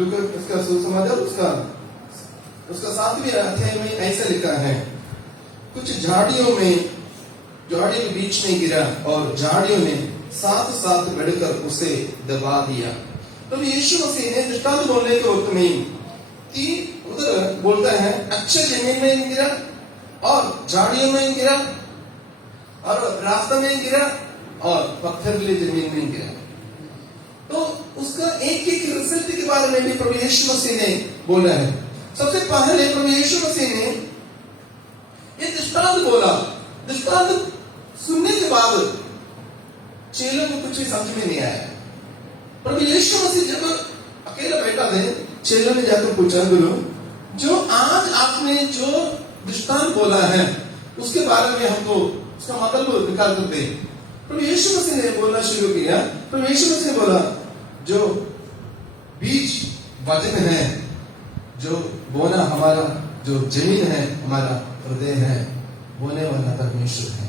लूका उसका सुसमाचार उसका 7वें अध्याय में ऐसा लिखा है, कुछ झाड़ियों के बीच में गिरा और झाड़ियों ने साथ साथ बढ़कर उसे दबा दिया। तो यीशु मसीह ने दृष्टांत बोलने के वक्त में कि उधर बोलता है अच्छे जमीन में गिरा और झाड़ियों में गिरा और रास्ते में गिरा और पत्थरीली जमीन में गिरा। तो उसका एक रिजल्ट के बारे में भी प्रभु यीशु मसीह ने बोला है। सबसे पहले प्रभु यीशु मसीह ने ये दृष्टांत बोला। दृष्टांत सुनने के बाद चेलों को कुछ भी समझ में नहीं आया। प्रभु यीशु मसीह जब अकेला बैठा थे, चेलों ने जाकर पूछा, गुरु जो आज आपने जो दृष्टांत बोला है उसके बारे में हमको उसका मतलब निकाल कर दे। प्रभु यीशु मसीह ने बोलना शुरू किया। प्रभु यीशु मसीह ने बोला, जो बीज वचन है, जो बोना हमारा जो जमीन है, हमारा हृदय है, बोने वाला परमेश्वर है।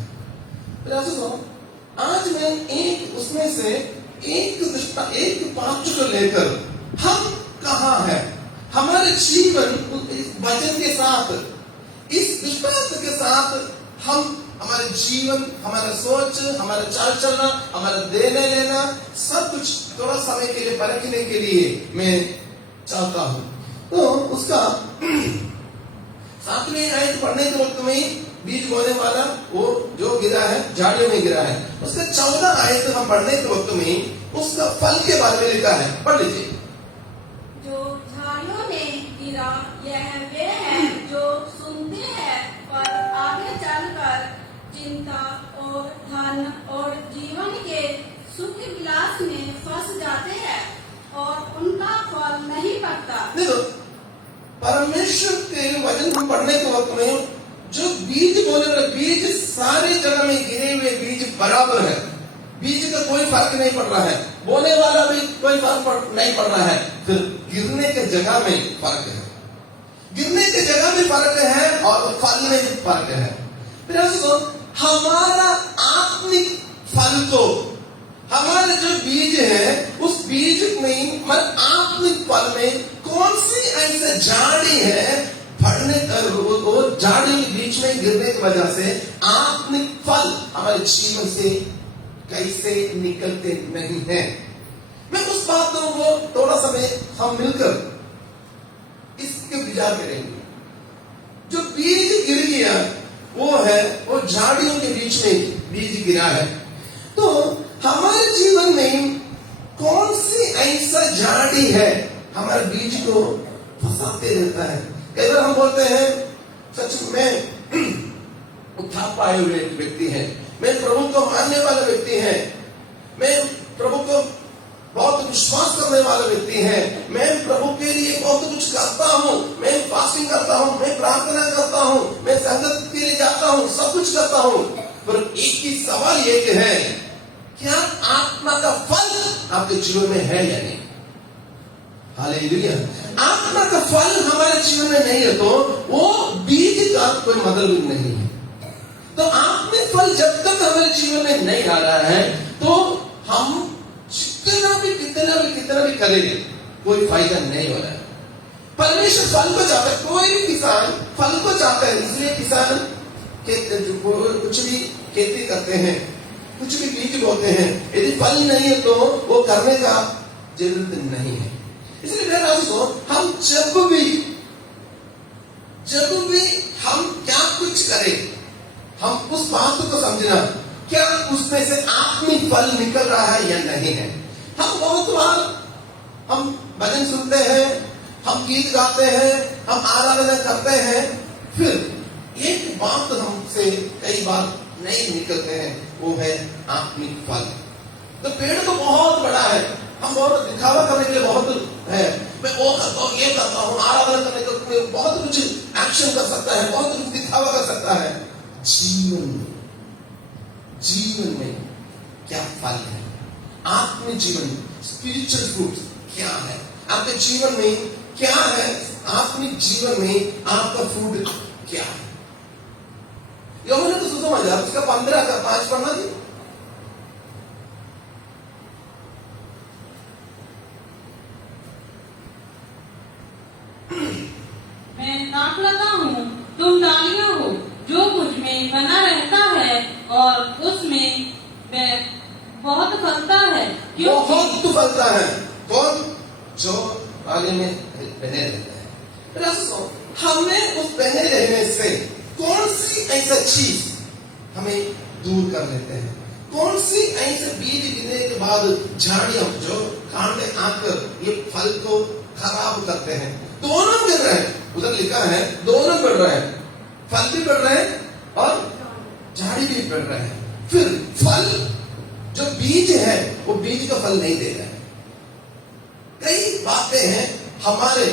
आज मैं एक उसमें से एक पात्र को लेकर हम कहाँ है, हमारे जीवन इस वचन के साथ, इस दृष्टांत के साथ हम हमारे जीवन, हमारा सोच, हमारा चाल चलना, हमारा देने लेना सब कुछ थोड़ा समय के लिए परखने के लिए मैं चाहता हूं। तो उसका 7वें आयत पढ़ने के वक्त में बीज बोने वाला वो जो गिरा है, झाड़ियों में गिरा है, उसका 14 आयत हम पढ़ने के वक्त में उसका फल के बारे में लिखा है। पढ़ लीजिए। जो झाड़ियों में गिरा यह वे हैं जो सुनते हैं पर आगे चलकर चिंता और धन और जीवन के सुख विलास में फंस जाते हैं और उनका फल नहीं पकता। देखो, परमेश्वर के वचन हम पढ़ने के वक्त में जो बीज बोले वाले बीज सारे जगह में गिरे हुए बीज बराबर है। बीज का कोई फर्क नहीं पड़ रहा है, बोने वाला भी कोई फर्क नहीं पड़ रहा है। फिर गिरने के जगह में फर्क है, गिरने के जगह में फर्क है और फल में भी फर्क है। फिर हमारा आत्मिक फल को, हमारे जो बीज है उस बीज में, हमारे आत्मिक फल में कौन सी ऐसे झाड़ी है फड़ने वो झाड़ी के बीच में गिरने की वजह से आत्मिक फल हमारे जीवन से कैसे निकलते नहीं है। मैं उस बात को थोड़ा समय हम मिलकर इसके विचार करेंगे। जो बीज गिर गया वो झाड़ियों के बीच में बीज गिरा है। तो हमारे जीवन में कौन सी ऐसा झाड़ी है हमारे बीज को फंसाते रहता है। कई बार हम बोलते हैं सच में उत्थान पाए हुए व्यक्ति है, मैं प्रभु को मानने वाला व्यक्ति है, मैं प्रभु को बहुत विश्वास करने वाला व्यक्ति है, मैं प्रभु के लिए बहुत कुछ करता हूँ, मैं फास्टिंग करता हूँ, मैं प्रार्थना करता हूँ, मैं संगत के लिए जाता हूँ, सब कुछ करता हूँ। पर एक ही सवाल ये है, क्या आत्मा का फल आपके जीवन में है या नहीं? हालेलुया। आत्मा का फल हमारे जीवन में नहीं है तो वो बीज का कोई मतलब नहीं है। तो आत्मिक फल जब तक हमारे जीवन में नहीं आ रहा है तो हम कितना भी करेंगे कोई फायदा नहीं हो रहा है। परमेश्वर फल को चाहता है, कोई भी किसान फल को चाहता है, इसलिए किसान कुछ भी खेती करते हैं, कुछ भी बीज बोते हैं। यदि फल नहीं है तो वो करने का जरूरत नहीं है। इसलिए मेरे दोस्तों, हम जब भी हम क्या कुछ करें, हम उस बात को समझना, क्या उसमें से आत्मिक फल निकल रहा है या नहीं है। हम बहुत बार हम भजन सुनते हैं, हम गीत गाते हैं, हम आराधना करते हैं, फिर एक बात हमसे कई बार नहीं निकलते हैं, वो है आत्मिक फल। तो पेड़ तो बहुत बड़ा है, हम बहुत दिखावा करने के लिए बहुत है, मैं वो करता हूँ, ये करता हूँ, आराधना करने के लिए बहुत कुछ एक्शन कर सकता है, बहुत कुछ दिखावा कर सकता है। जीवन में क्या फल है? आत्मिक जीवन, स्पिरिचुअल फ्रूट क्या है आपके जीवन में? क्या है आत्मिक जीवन में आपका फ्रूट क्या है? यूहन्ना को सुसमाचार उसका 15 का 5 पढ़ना जी। क्योंकि बहुत फलता है। कौन? जो पानी में बने रहते हैं। रसों, हमें उस बने रहने से कौन सी ऐसा चीज हमें दूर कर लेते हैं? कौन सी ऐसे बीज गिरने के बाद झाड़ियां जो कांड में आकर ये फल को खराब करते हैं? दोनों गिर रहे हैं, उधर लिखा है दोनों बढ़ रहे हैं, फल भी बढ़ रहे हैं और झाड़ी भी बढ़ रहे हैं। फिर फल जो बीज है वो बीज का फल नहीं दे रहा है। कई बातें हैं हमारे,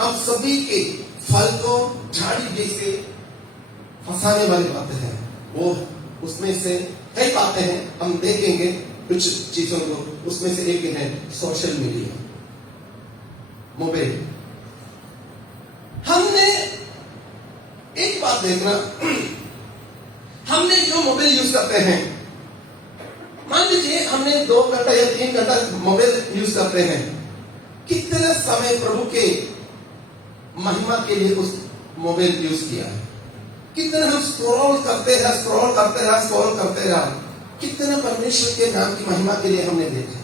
हम सभी के फल को झाड़ी बीज से फंसाने वाली बातें हैं। वो उसमें से कई बातें हैं, हम देखेंगे कुछ चीजों को। उसमें से एक है सोशल मीडिया, मोबाइल। हमने एक बात देखना, हमने जो मोबाइल यूज करते हैं, मान लीजिए हमने 2 घंटा या 3 घंटा मोबाइल यूज करते हैं, कितना समय प्रभु के महिमा के लिए उस मोबाइल यूज किया है? कितना हम स्क्रॉल करते रहा, कितना परमेश्वर के नाम की महिमा के लिए हमने देखा।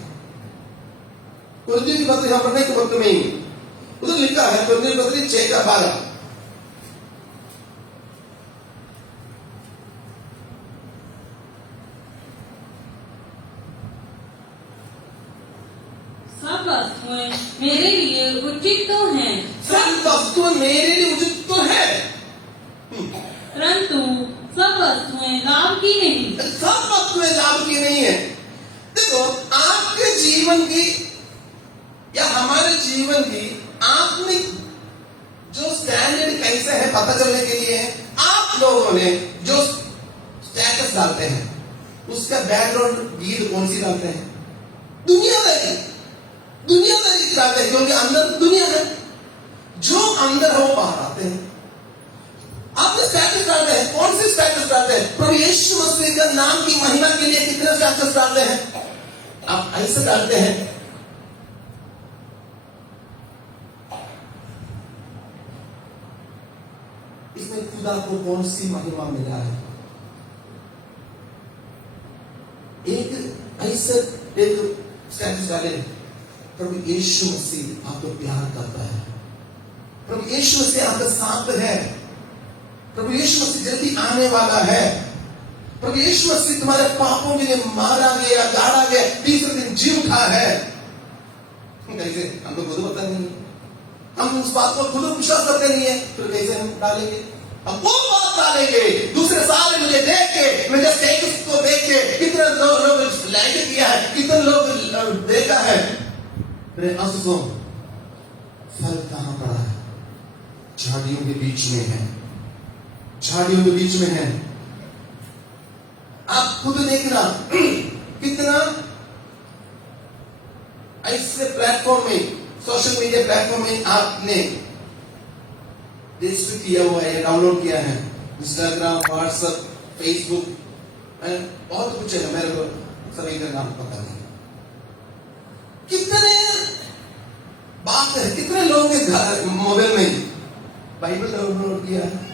कुलदीप की पत्री यहां पढ़ने के वक्त में ही उधर लिखा है, कुलदीप की पत्री 6:12, सब वस्तुएं मेरे लिए उचित तो हैं, सब वस्तुएं मेरे लिए उचित तो है, परंतु सब वस्तुएं लाभ की नहीं। सब वस्तुएं लाभ की नहीं है। देखो, आपके जीवन की या हमारे जीवन की आत्मिक जो स्टैंडर्ड कैसे है पता चलने के लिए है, आप लोगों ने जो स्टेटस डालते हैं उसका बैकग्राउंड गीत कौन सी डालते हैं? दुनियादारी डालते हैं, क्योंकि अंदर दुनिया है, जो अंदर है वो बाहर आते हैं। आपने स्टेटस डालते हैं, कौन से स्टेटस डालते हैं? प्रभु यीशु मसीह का नाम की महिमा के लिए कितने स्टेटस डालते हैं? आप ऐसे डालते हैं, इसमें खुदा को कौन सी महिमा मिला है? एक ऐसे एक स्टेटस डाले, प्रभु यीशु मसीह आपको प्यार करता है, प्रभु यीशु मसीह आपका साथ है, प्रभु यीशु मसीह जल्दी आने वाला है, प्रभु यीशु मसीह तुम्हारे पापों के लिए मारा गया, गाड़ा गया, तीसरे दिन जी उठा है। कैसे? हमको खुद पता नहीं है, हम उस बात को खुद विश्वास करते नहीं है, फिर कैसे हम डालेंगे? हम वो बात डालेंगे दूसरे साल में मुझे देख के, मुझे स्टेटस को देख के कितने लोग लाइक किया है, कितने लोग देखा है। मेरे अफसों, फल कहां पड़ा है? झाड़ियों के बीच में है, झाड़ियों के बीच में है। आप खुद देखना कितना ऐसे प्लेटफॉर्म में, सोशल मीडिया प्लेटफॉर्म में आपने रजिस्टर किया हुआ है, डाउनलोड किया है। इंस्टाग्राम, व्हाट्सएप, फेसबुक, बहुत कुछ है, मेरे को सभी का नाम पता नहीं। कितने बात है, कितने लोगों के घर मोबाइल में बाइबल डाउनलोड किया है?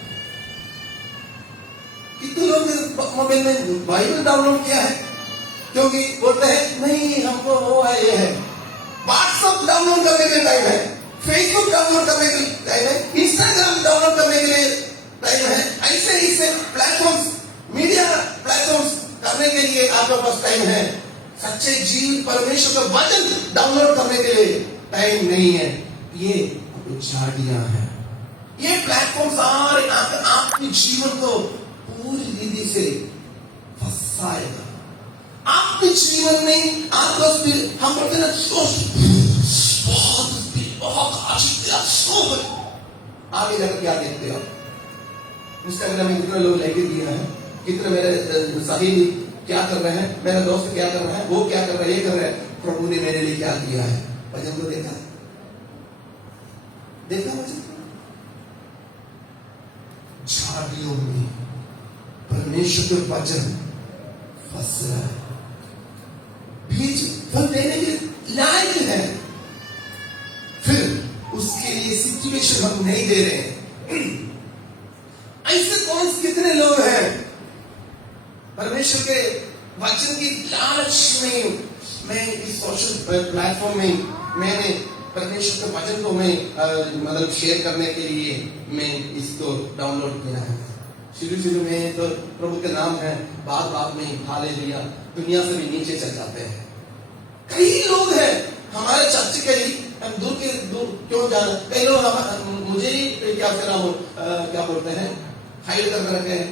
कितने लोग ने मोबाइल में बाइबल डाउनलोड किया है? क्योंकि बोलते हैं नहीं हमको वो है, ये है। व्हाट्सएप डाउनलोड करने के टाइम है, फेसबुक डाउनलोड करने के टाइम है, इंस्टाग्राम डाउनलोड करने के लिए टाइम है। ऐसे प्लेटफॉर्म्स, मीडिया प्लेटफॉर्म्स करने के लिए आपके पास टाइम है। सच्चे जीव परमेश्वर का वचन डाउनलोड करने के लिए टाइम नहीं है। ये झाड़ियां हैं, ये प्लेटफॉर्म सारे आपके जीवन को पूरी रीति से फंसाएगा। आपके जीवन में आपका हम बोलते हैं बहुत आगे जाकर क्या देखते हो? इंस्टाग्राम में कितने लोग लाइक दिया है, कितने मेरे सहेली क्या कर रहे हैं, मेरा दोस्त क्या कर रहा है, वो क्या कर रहा है, ये कर रहा है। प्रभु ने मेरे लिए क्या किया है? वचन को देखा वचन। झाड़ियों में परमेश्वर के वचन फंस रहा है, बीज फल देने के लायक है, फिर उसके लिए सिचुएशन हम नहीं दे रहे। ऐसे कौन से कितने लोग हैं परमेश्वर के वचन की लालच में मैं इस सोशल प्लेटफॉर्म में मैंने परमेश्वर के वचन को मैं मतलब शेयर करने के लिए मैं इसको डाउनलोड किया है। शुरू में तो प्रभु के नाम है, बात में हालेलुया दुनिया से भी नीचे चल जाते हैं। कई लोग हैं हमारे चर्च के ही, हम दूर क्यों जाना, कई लोग मुझे ही क्या बोलते हैं, हाइड कर रखे हैं।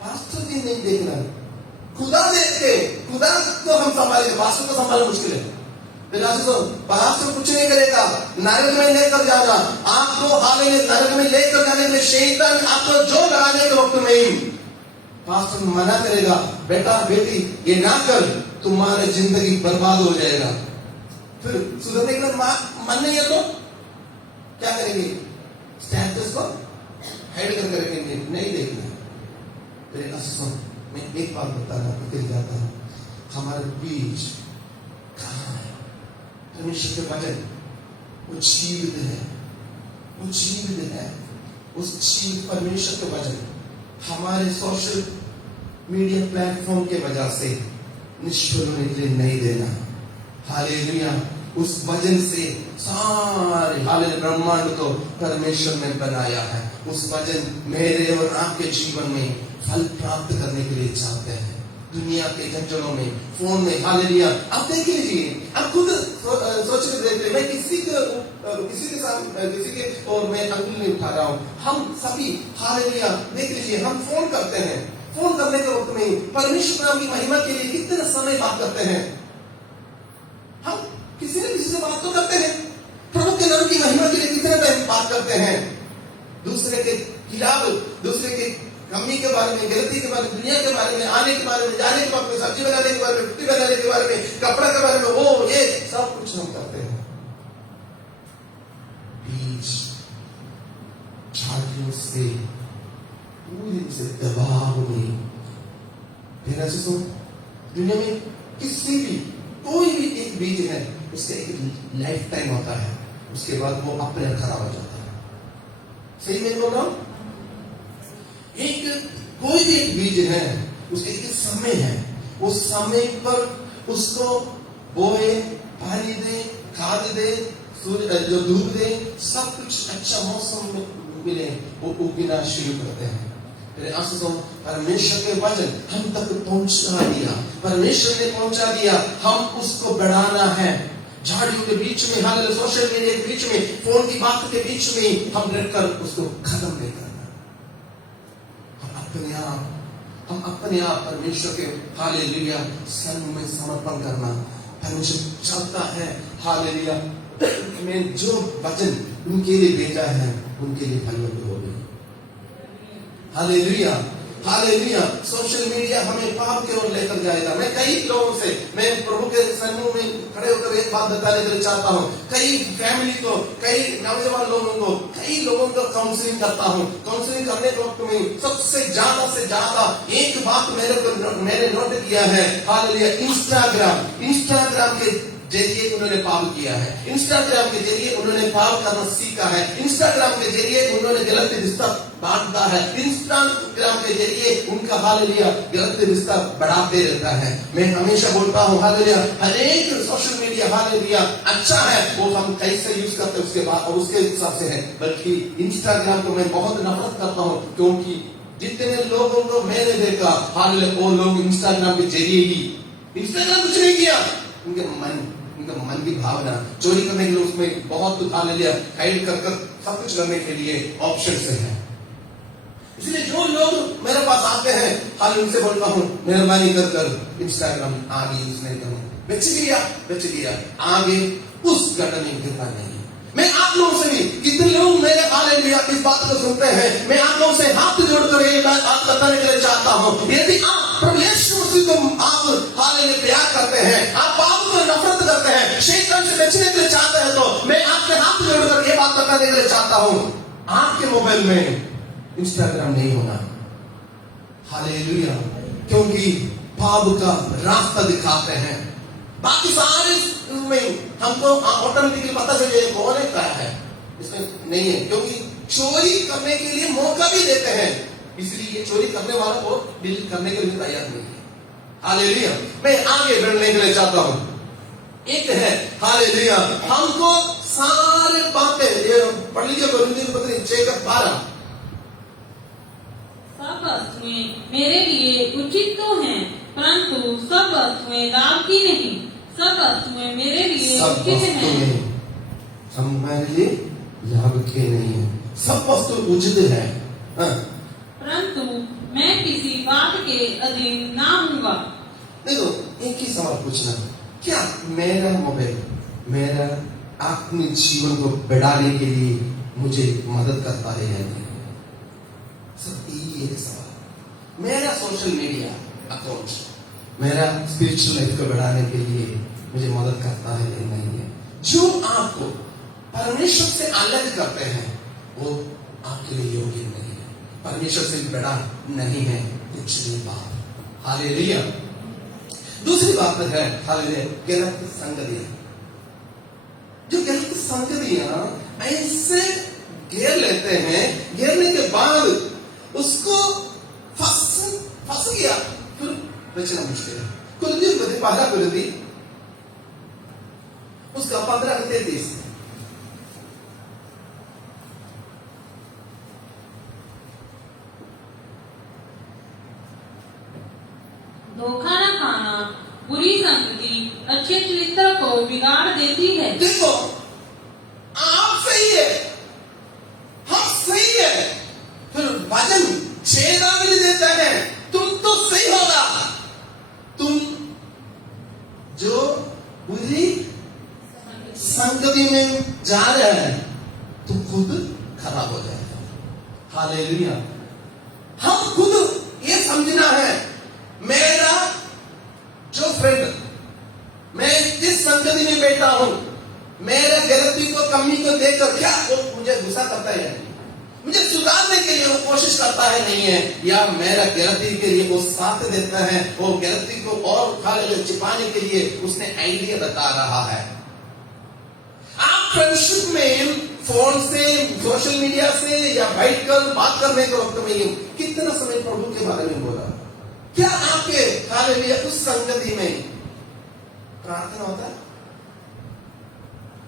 पास्टर जी नहीं देखना, खुदा देखते, खुदा को हम संभालेंगे, पास्टर को संभालना मुश्किल है। पास्टर कुछ नहीं करेगा, नरक में लेकर जाना आपको, हालेलुया नरक में लेकर जाने के लिए शैतान आपको जो लगाने के वक्त में ही पास्टर मना करेगा, बेटा बेटी ये ना कर, तुम्हारी जिंदगी बर्बाद हो जाएगा। फिर सुधरने के लिए मन नहीं है तो क्या करेंगे, स्टेटस को हाइड कर करेंगे, नहीं देखना। मैं एक बात बताना निकल जाता हूं, हमारे बीच कहां है परमेश्वर के वचन, वो जीवित है, वो जीवित है। उस जीवित परमेश्वर के वचन हमारे सोशल मीडिया प्लेटफॉर्म के वजह से निष्फल होने के लिए नहीं देना। हालेलुया, उस वचन से सारे हालेलुया ब्रह्मांड को परमेश्वर ने बनाया है। उस वचन मेरे और आपके जीवन में फल प्राप्त करने के लिए चाहते हैं। दुनिया के झंझटों में, फोन में, हालेलुया आप देख लीजिए, आप खुद सोच के देख लीजिए। मैं किसी के और मैं अंगुल नहीं उठा रहा हूं, हम सभी हालेलुया देख लीजिए, हम फोन करते हैं, फोन करने के वक्त में परमेश्वर नाम की महिमा के लिए कितने समय बात करते हैं। हम किसी न किसी से बात तो करते हैं, प्रभु के नाम की महिमा के लिए कितने टाइम बात करते हैं। दूसरे के खिलाफ, दूसरे के कमी के बारे में, गलती के बारे में, दुनिया के बारे में, आने के बारे में, जाने के बारे में, सब्जी बनाने के बारे में, रोटी बनाने के बारे में, कपड़ा के बारे में, वो ये सब कुछ हम करते हैं। बीज झाड़ियों से पूरी से दबाव में, फिर ऐसे सुन, दुनिया में किसी भी कोई भी एक बीज है, उसका एक लाइफ टाइम होता है, उसके बाद वो अपने खराब हो जाता है। सही में बोल रहा हूं? एक कोई भी एक बीज है, उसके एक समय है, उस समय पर उसको बोए, पानी दे, खाद दे, जो धूप दे, सब कुछ अच्छा मौसम मिले, वो उगना शुरू करते हैं। परमेश्वर के वचन हम तक पहुंचा दिया, परमेश्वर ने पहुंचा दिया, हम उसको बढ़ाना है। झाड़ियों के बीच में, हालेलुया सोशल मीडिया के बीच में, फोन की बात के बीच में हम रहकर उसको खत्म नहीं करना। हम अपने आप परमेश्वर के हालेलुया सन्मुख में समर्पण करना। परमेश्वर चाहता है हालेलुया मैं जो वचन उनके लिए भेजा है उनके लिए फलवंत हो गई। Hallelujah hallelujah. सोशल मीडिया हमें पाप की ओर लेकर जाएगा। मैं कई लोगों से, मैं प्रभु के सन्मुख में खड़े होकर एक बात बताने के लिए चाहता हूँ। कई फैमिली को, कई नौजवान लोगों को, कई लोगों को काउंसलिंग करता हूँ। काउंसलिंग करने के वक्त में सबसे ज्यादा एक बात मैंने नोट किया है, हालेलुया इंस्टाग्राम के जरिए उन्होंने पाप किया है। इंस्टाग्राम के जरिए उन्होंने पाप करना सीखा है। इंस्टाग्राम के जरिए उन्होंने गलत रिश्ता बांटता है। इंस्टाग्राम के जरिए उनका हालेलुया गलत रिश्ता बढ़ाते रहता है। मैं हमेशा बोलता हूँ हालेलुया हर एक सोशल मीडिया हालेलुया अच्छा है, वो हम कैसे यूज करते हैं उसके बाद और उसके हिसाब से है। बल्कि इंस्टाग्राम को मैं बहुत नफरत करता हूँ, क्योंकि जितने लोगों को मैंने देखा हालेलुया वो लोग इंस्टाग्राम के जरिए ही, इंस्टाग्राम कुछ नहीं किया, उनके मन की भावना चोरी करने के लिए उसमें बहुत हालेलुया हाइड कर सब कुछ करने के लिए ऑप्शन है। इसलिए जो लोग मेरे पास आते हैं हाल उनसे बोलता हूँ मेहरबानी कर इंस्टाग्राम आगे यूज नहीं करो। बेच दिया आगे उस गड्ढे में गिरना नहीं। मैं आप लोगों से भी, कितने लोग मेरे हालेलुया इस बात को सुनते हैं, मैं आप लोगों से हाथ जोड़कर एक बात बताने के लिए चाहता हूँ। यदि आप प्रभु यीशु मसीह को आप हालेलुया प्यार करते हैं, आप पाप को नफरत करते हैं, शैतान से बचने के लिए चाहते हैं, तो मैं आपके हाथ जोड़कर ये बात बताने के लिए चाहता हूँ, आपके मोबाइल में इंस्टाग्राम नहीं होना। हालेलुया, क्योंकि पाप का रास्ता दिखाते हैं। बाकी सारे में हमको ऑटोमेटिकली पता चल जाए कौन है क्या है, इसमें नहीं है, क्योंकि चोरी करने के लिए मौका भी देते हैं, इसलिए चोरी करने वालों को डिलीट करने के लिए तैयार नहीं है। हालेलुया। मैं आगे बढ़ने के लिए चाहता हूं। एक है। हालेलुया। हमको सारे बातें, ये पढ़ लीजिए कोरिन्थियों की पत्री 6:12। सब वस्तुएं मेरे लिए उचित तो हैं, परंतु सब वस्तुएं लाभ की नहीं। सब वस्तुएं मेरे लिए सब उचित हैं, वस्तुएं हमारे लिए लाभ के नहीं है। सब वस्तु उचित है, हाँ। परंतु मैं किसी बात के अधीन ना हूँगा। देखो, एक ही सवाल पूछना, क्या मेरा मोबाइल मेरा अपने जीवन को बढ़ाने के लिए मुझे मदद करता है या नहीं? सब यही एक सवाल। मेरा सोशल मीडिया अकाउंट मेरा स्पिरिचुअल लाइफ को बढ़ाने के लिए मुझे मदद करता है या नहीं है? जो आपको परमेश्वर से अलग करते हैं वो आपके लिए योग्य नहीं है, परमेश्वर से बड़ा नहीं है कुछ भी बात। हालेलुया। दूसरी बात है हालेलुया, गलत संगतियां। जो गलत संगतियां ऐसे घेर लेते हैं, घेरने के बाद उसको फंस गया, फिर बचना मुश्किल है। कुरिन्थियों की पत्री, पहला कुरिन्थी उसका 15-33। धोखा न खाना, बुरी संगति अच्छे चरित्र को बिगाड़ देती है। देखो, आप सही है, हम सही है, फिर वचन चेतावनी देता है, तुम तो सही होगा, तुम जो बुरी संगति में जा रहे हैं तुम खुद खराब हो जाएगा। हालेलुया। हम खुद ये समझना है, मेरा जो फ्रेंड, मैं जिस संगति में बैठा हूं, मेरे गलती को, कमी को देखकर क्या वो मुझे गुस्सा करता है, मुझे सुधारने के लिए वो कोशिश करता है नहीं है, या मेरा गलती के लिए वो साथ देता है, वो गलती को और खाली छिपाने के लिए उसने आइडिया बता रहा है। आप फ्रेंडशिप में फोन से, सोशल मीडिया से या बैठकर बात करने के वक्त में कितना समय प्रभु के बारे में बोला? क्या आपके हालेलुया उस संगति में प्रार्थना होता है?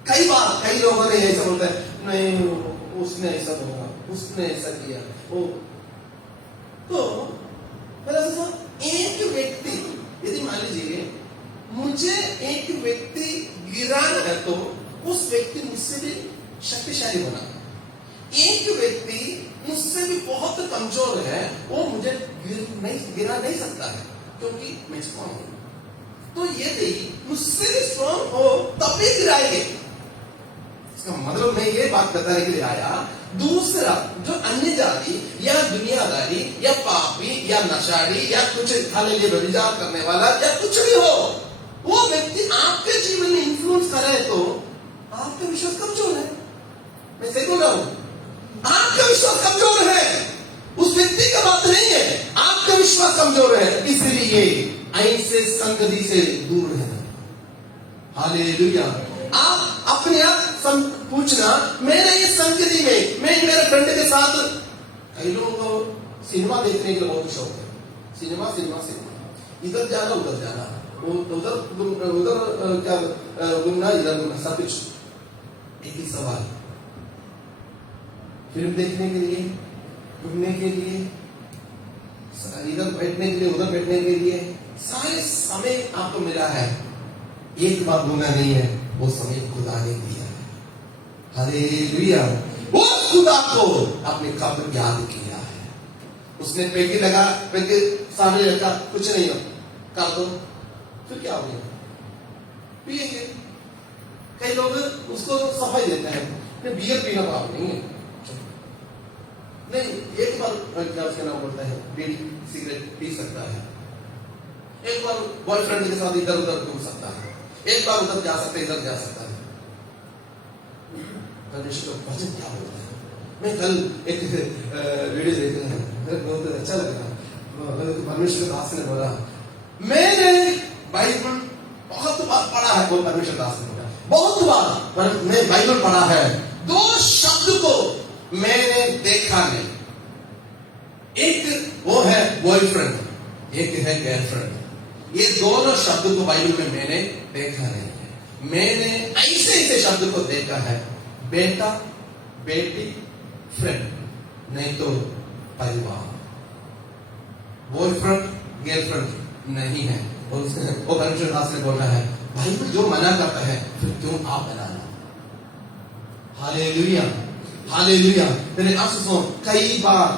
कई बार कई लोगों ने ऐसा बोलता है, नहीं उसने ऐसा बोला, उसने ऐसा किया, वो तो एक व्यक्ति, यदि मान लीजिए मुझे एक व्यक्ति गिराना है तो उस व्यक्ति मुझसे भी शक्तिशाली बना, एक व्यक्ति मुझसे भी बहुत कमजोर है, वो मुझे गिरा नहीं सकता है क्योंकि मैं स्ट्रॉन्ग हूं। तो यदि मुझसे भी स्ट्रॉन्ग हो तभी गिराएंगे। इसका मतलब मैं ये बात बताने के लिए आया, दूसरा जो अन्य जाति या दुनियादारी या पापी या नशाड़ी या कुछ खाने लिए व्यभिचार करने वाला या कुछ भी हो, वो व्यक्ति आपके जीवन में इन्फ्लुएंस कर रहे तो आपका विश्वास कमजोर है। मैं सही बोल रहा हूं? आपका विश्वास कमजोर है, उस व्यक्ति का बात नहीं है, आपका विश्वास कमजोर है, इसलिए ऐसे संगति से दूर रहना। हालेलुया। आप अपने आप पूछना, मेरे इस संगति में, मैं मेरे फ्रेंड के साथ, कई लोगों को सिनेमा देखने के बहुत शौक है, सिनेमा, इधर जाना उधर जाना, उधर क्या घूमना, इधर घूमना, सब कुछ। एक ही सवाल, फिल्म देखने के लिए, घूमने के लिए, इधर बैठने के लिए, उधर बैठने के लिए, सारे समय आपको मिला है, एक बात भूलना नहीं है, वो समय खुदा ने दिया है। हालेलुया। वो खुदा को अपने कब याद किया है, उसने पेटी लगा, पेटी सामने रखा, कुछ नहीं हो, कर दो, फिर क्या हो गया? पिएंगे। कई लोग उसको सफाई देते हैं, बियर पीना पाप नहीं है, नहीं, एक बार क्या उसका नाम बोलता है, बीड़ी सिगरेट पी सकता है, एक बार बॉयफ्रेंड के साथ इधर उधर घूम सकता है, एक बार उधर जा सकता है, इधर जा सकता है। परमेश्वर का वचन क्या बोलता है? मैं कल एक वीडियो देख रहा हूं, मेरे बहुत अच्छा लगा। परमेश्वर दास ने बोला, मैंने बाइबल बहुत बार पढ़ा है, वो परमेश्वर दास ने बोला, बहुत बार मैं बाइबल पढ़ा है, दो शब्द को मैंने देखा नहीं, एक वो है बॉयफ्रेंड, एक है गर्लफ्रेंड। ये दोनों शब्द को बाइबल में मैंने देखा नहीं है। मैंने ऐसे ऐसे शब्द को देखा है, बेटा, बेटी, फ्रेंड, नहीं तो परिवार, बॉयफ्रेंड, गर्लफ्रेंड नहीं है। और वो परमेश्वर दास ने बोला है, बाइबल जो मना करता है फिर क्यों आप बनाना। Hallelujah, hallelujah. मेरे आंसू कई बार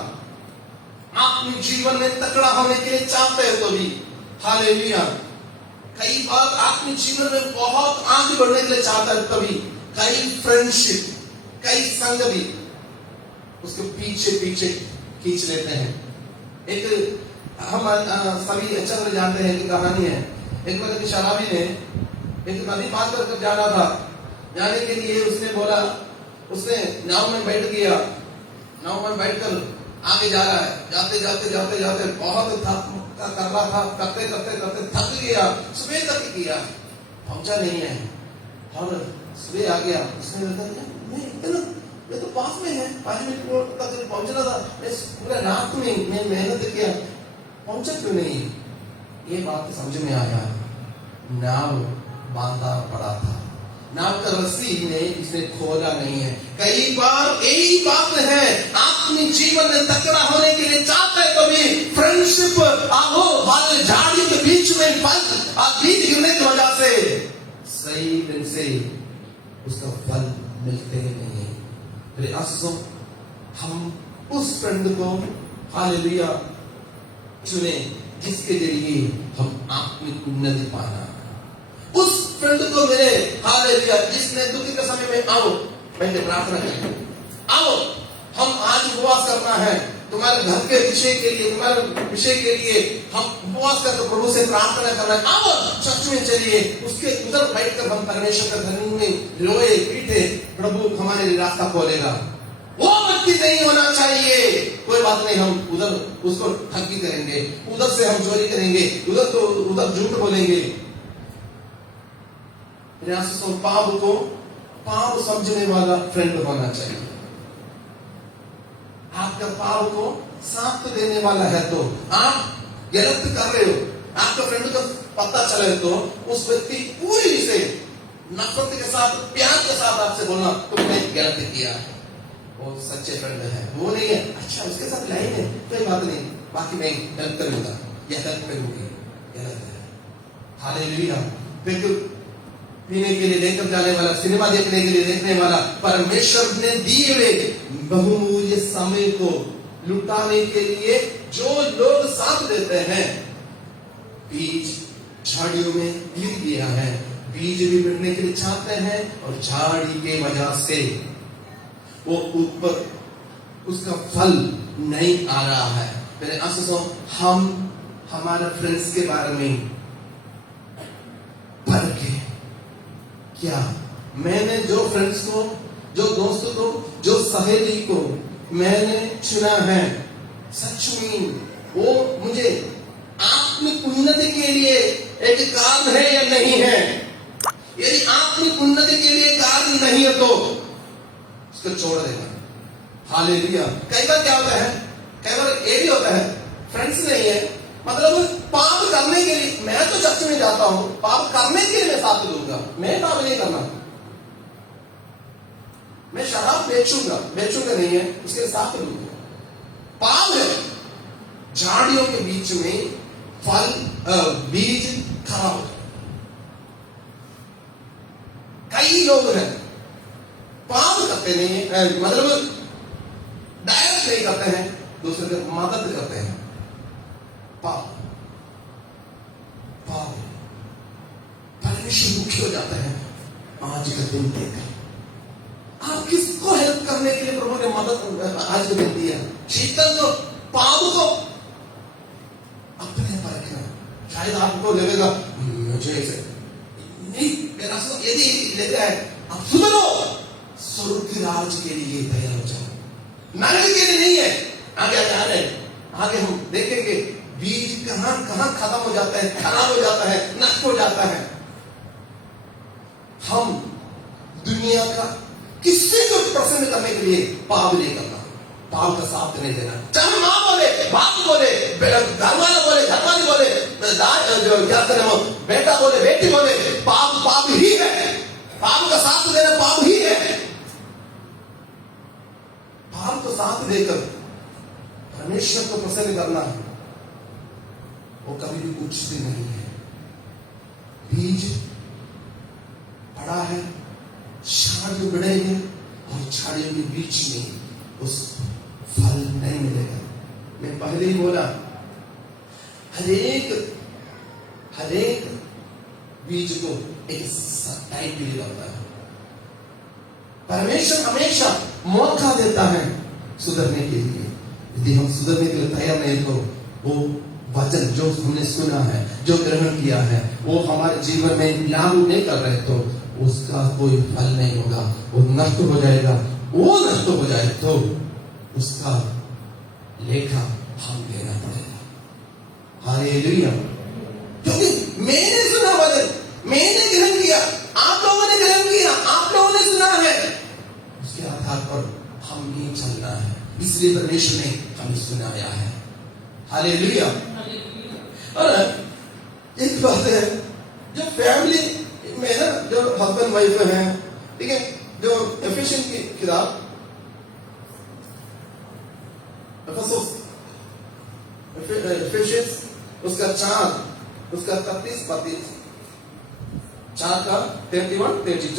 आप अपने जीवन में तकड़ा होने के लिए चाहते हो तो भी, हालेलुया, कई बार आप अपने जीवन में बहुत आगे बढ़ने के लिए चाहते हो तभी कई फ्रेंडशिप, कई संग भी उसके पीछे पीछे खींच लेते हैं। एक हम सभी अच्छा तरह जानते हैं कि कहानी है, एक बार की शराबी ने एक नदी पार कर जा रहा था, जाने के लिए उसने बोला, उसने नाव में बैठ गया, नाव में बैठकर आगे जा रहा है, जाते जाते जाते जाते बहुत कर रहा था, करते करते करते थक गया, सुबह तक किया, पहुंचा नहीं है। और सुबह आ गया, उसने देखा ये तो पास में है, 5 मिनट तक पहुंचना था, पूरे रात में मैं मेहनत किया, पहुंचा क्यों नहीं। ये बात समझ में आया, नाव बांधा पड़ा था, नाव का रस्सी ने इसने खोला नहीं है। कई बार यही बात है, आप अपने जीवन में तकड़ा होने के लिए चाहते हैं तो भी फ्रेंडशिप आहो वाले झाड़ियों के बीच में बीज गिरने की वजह से सही दिन से उसका फल मिलते नहीं। मेरे आंसू हम उस फ्रेंड को हालेलुया चुने जिसके जरिए हम आत्मिक उन्नति पाना। उस फ्रेंड को मिले हालेलुया जिसने दुखी के समय में आओ मैंने प्रार्थना की, आओ हम आज उपवास करना है, तुम्हारे घर के विषय के लिए, तुम्हारे विषय के लिए हम उपवास करके प्रभु से प्रार्थना करना है, आओ चर्च में चलिए, उसके उधर बैठकर हम परमेश्वर का धन में रोए पीटे, प्रभु हमारे लिए रास्ता खोलेगा। वो व्यक्ति नहीं होना चाहिए, कोई बात नहीं, हम उधर उसको ठगी करेंगे, उधर से हम चोरी करेंगे, उधर झूठ बोलेंगे। पाप समझने वाला फ्रेंड होना चाहिए। आपका पाप को साथ देने वाला है तो आप गलत कर रहे हो, आपका फ्रेंड को पता चले तो उस व्यक्ति पूरी से नफरत के साथ, प्यार के साथ आपसे बोलना तुमने गलत किया है, वो सच्चे फ्रेंड है। वो नहीं है अच्छा उसके साथ लाइन है, कोई बात नहीं, बाकी मैं हेल्प करूंगा या हेल्प करूंगी, गलत है। हालेलुया। पीने के लिए लेकर जाने वाला, सिनेमा देखने के लिए देखने वाला, परमेश्वर ने दिए हुए बहुमूल्य समय को लुटाने के लिए जो लोग साथ देते हैं, बीज झाड़ियों में गिर गया है, बीज भी बढ़ने के लिए चाहते हैं और झाड़ी के वजह से वो ऊपर उसका फल नहीं आ रहा है। मेरे आंसू हम हमारे फ्रेंड्स के बारे में पढ़ के क्या, मैंने जो फ्रेंड्स को, जो दोस्तों को, जो सहेली को मैंने चुना है, सच में वो मुझे आत्मिक उन्नति के लिए एक कारण है या नहीं है। यदि आत्मिक उन्नति के लिए कारण नहीं है तो उसको छोड़ देना। हालेलुया। कई बार क्या होता है, कई बार ये भी होता है, फ्रेंड्स नहीं है मतलब पाप करने के लिए, मैं तो चर्च में जाता हूं, पाप करने के लिए मैं साथ दूंगा, मैं पाप नहीं करना, मैं शराब बेचूंगा नहीं है, उसके साथ दूंगा। पाप है झाड़ियों के बीच में फल बीज खराब हो। कई लोग हैं पाप करते नहीं है, मतलब डायरेक्ट नहीं करते हैं, दूसरे की मदद करते हैं। पाप परमेश्वर दुखी हो जाता है। आज का दिन देखा, आप किसको हेल्प करने के लिए प्रभु ने मदद आज का दिन दिया। शीतल तो पाप को अपने पर रखना। शायद आपको लगेगा मुझे ऐसे नहीं, यदि लेता है आप सुधरो, स्वर्ग के राज के लिए तैयार हो जाओ, नरक के लिए नहीं है। आगे जा रहे आगे हम देखेंगे बीज कहां खत्म हो जाता है, खराब हो जाता है, नष्ट हो जाता है। हम दुनिया का किसी को प्रसन्न करने के लिए पाप नहीं करना, पाप का साथ नहीं देना। चाहे माँ बोले, बाप बोले, घरवाला बोले, घरवाली बोले, क्या करें, बेटा बोले, बेटी बोले, पाप ही है। पाप का साथ देना पाप ही है। पाप को साथ देकर परमेश्वर को प्रसन्न करना वो कभी भी उचित नहीं है। बीज पड़ा है, झाड़ियों बढ़ेंगे और झाड़ियों के बीच में उस फल नहीं मिलेगा। मैं पहले ही बोला, हरेक बीज को एक टाइम पीरियड होता है। परमेश्वर हमेशा मौका देता है सुधरने के लिए। यदि हम सुधरने के लिए तैयार नहीं तो वो वचन जो हमने सुना है, जो ग्रहण किया है, वो हमारे जीवन में लागू नहीं कर रहे तो उसका कोई फल नहीं होगा, वो नष्ट हो जाएगा। वो नष्ट हो जाए तो उसका लेखा हम लेना पड़ेगा। हालेलुया। क्योंकि मैंने सुना वचन, मैंने ग्रहण किया, आप लोगों ने ग्रहण किया, आप लोगों ने सुना है, उसके आधार पर हम नहीं चलना है। इसलिए परमेश्वर ने हमें सुनाया है। हालेलुया। और एक बात है, जो फैमिली में ना, जो हस्बैंड वाइफ है, ठीक है, जो एफिशिएंट की किताब एफिशिएंस उसका 4 उसका 33 4 का 31-32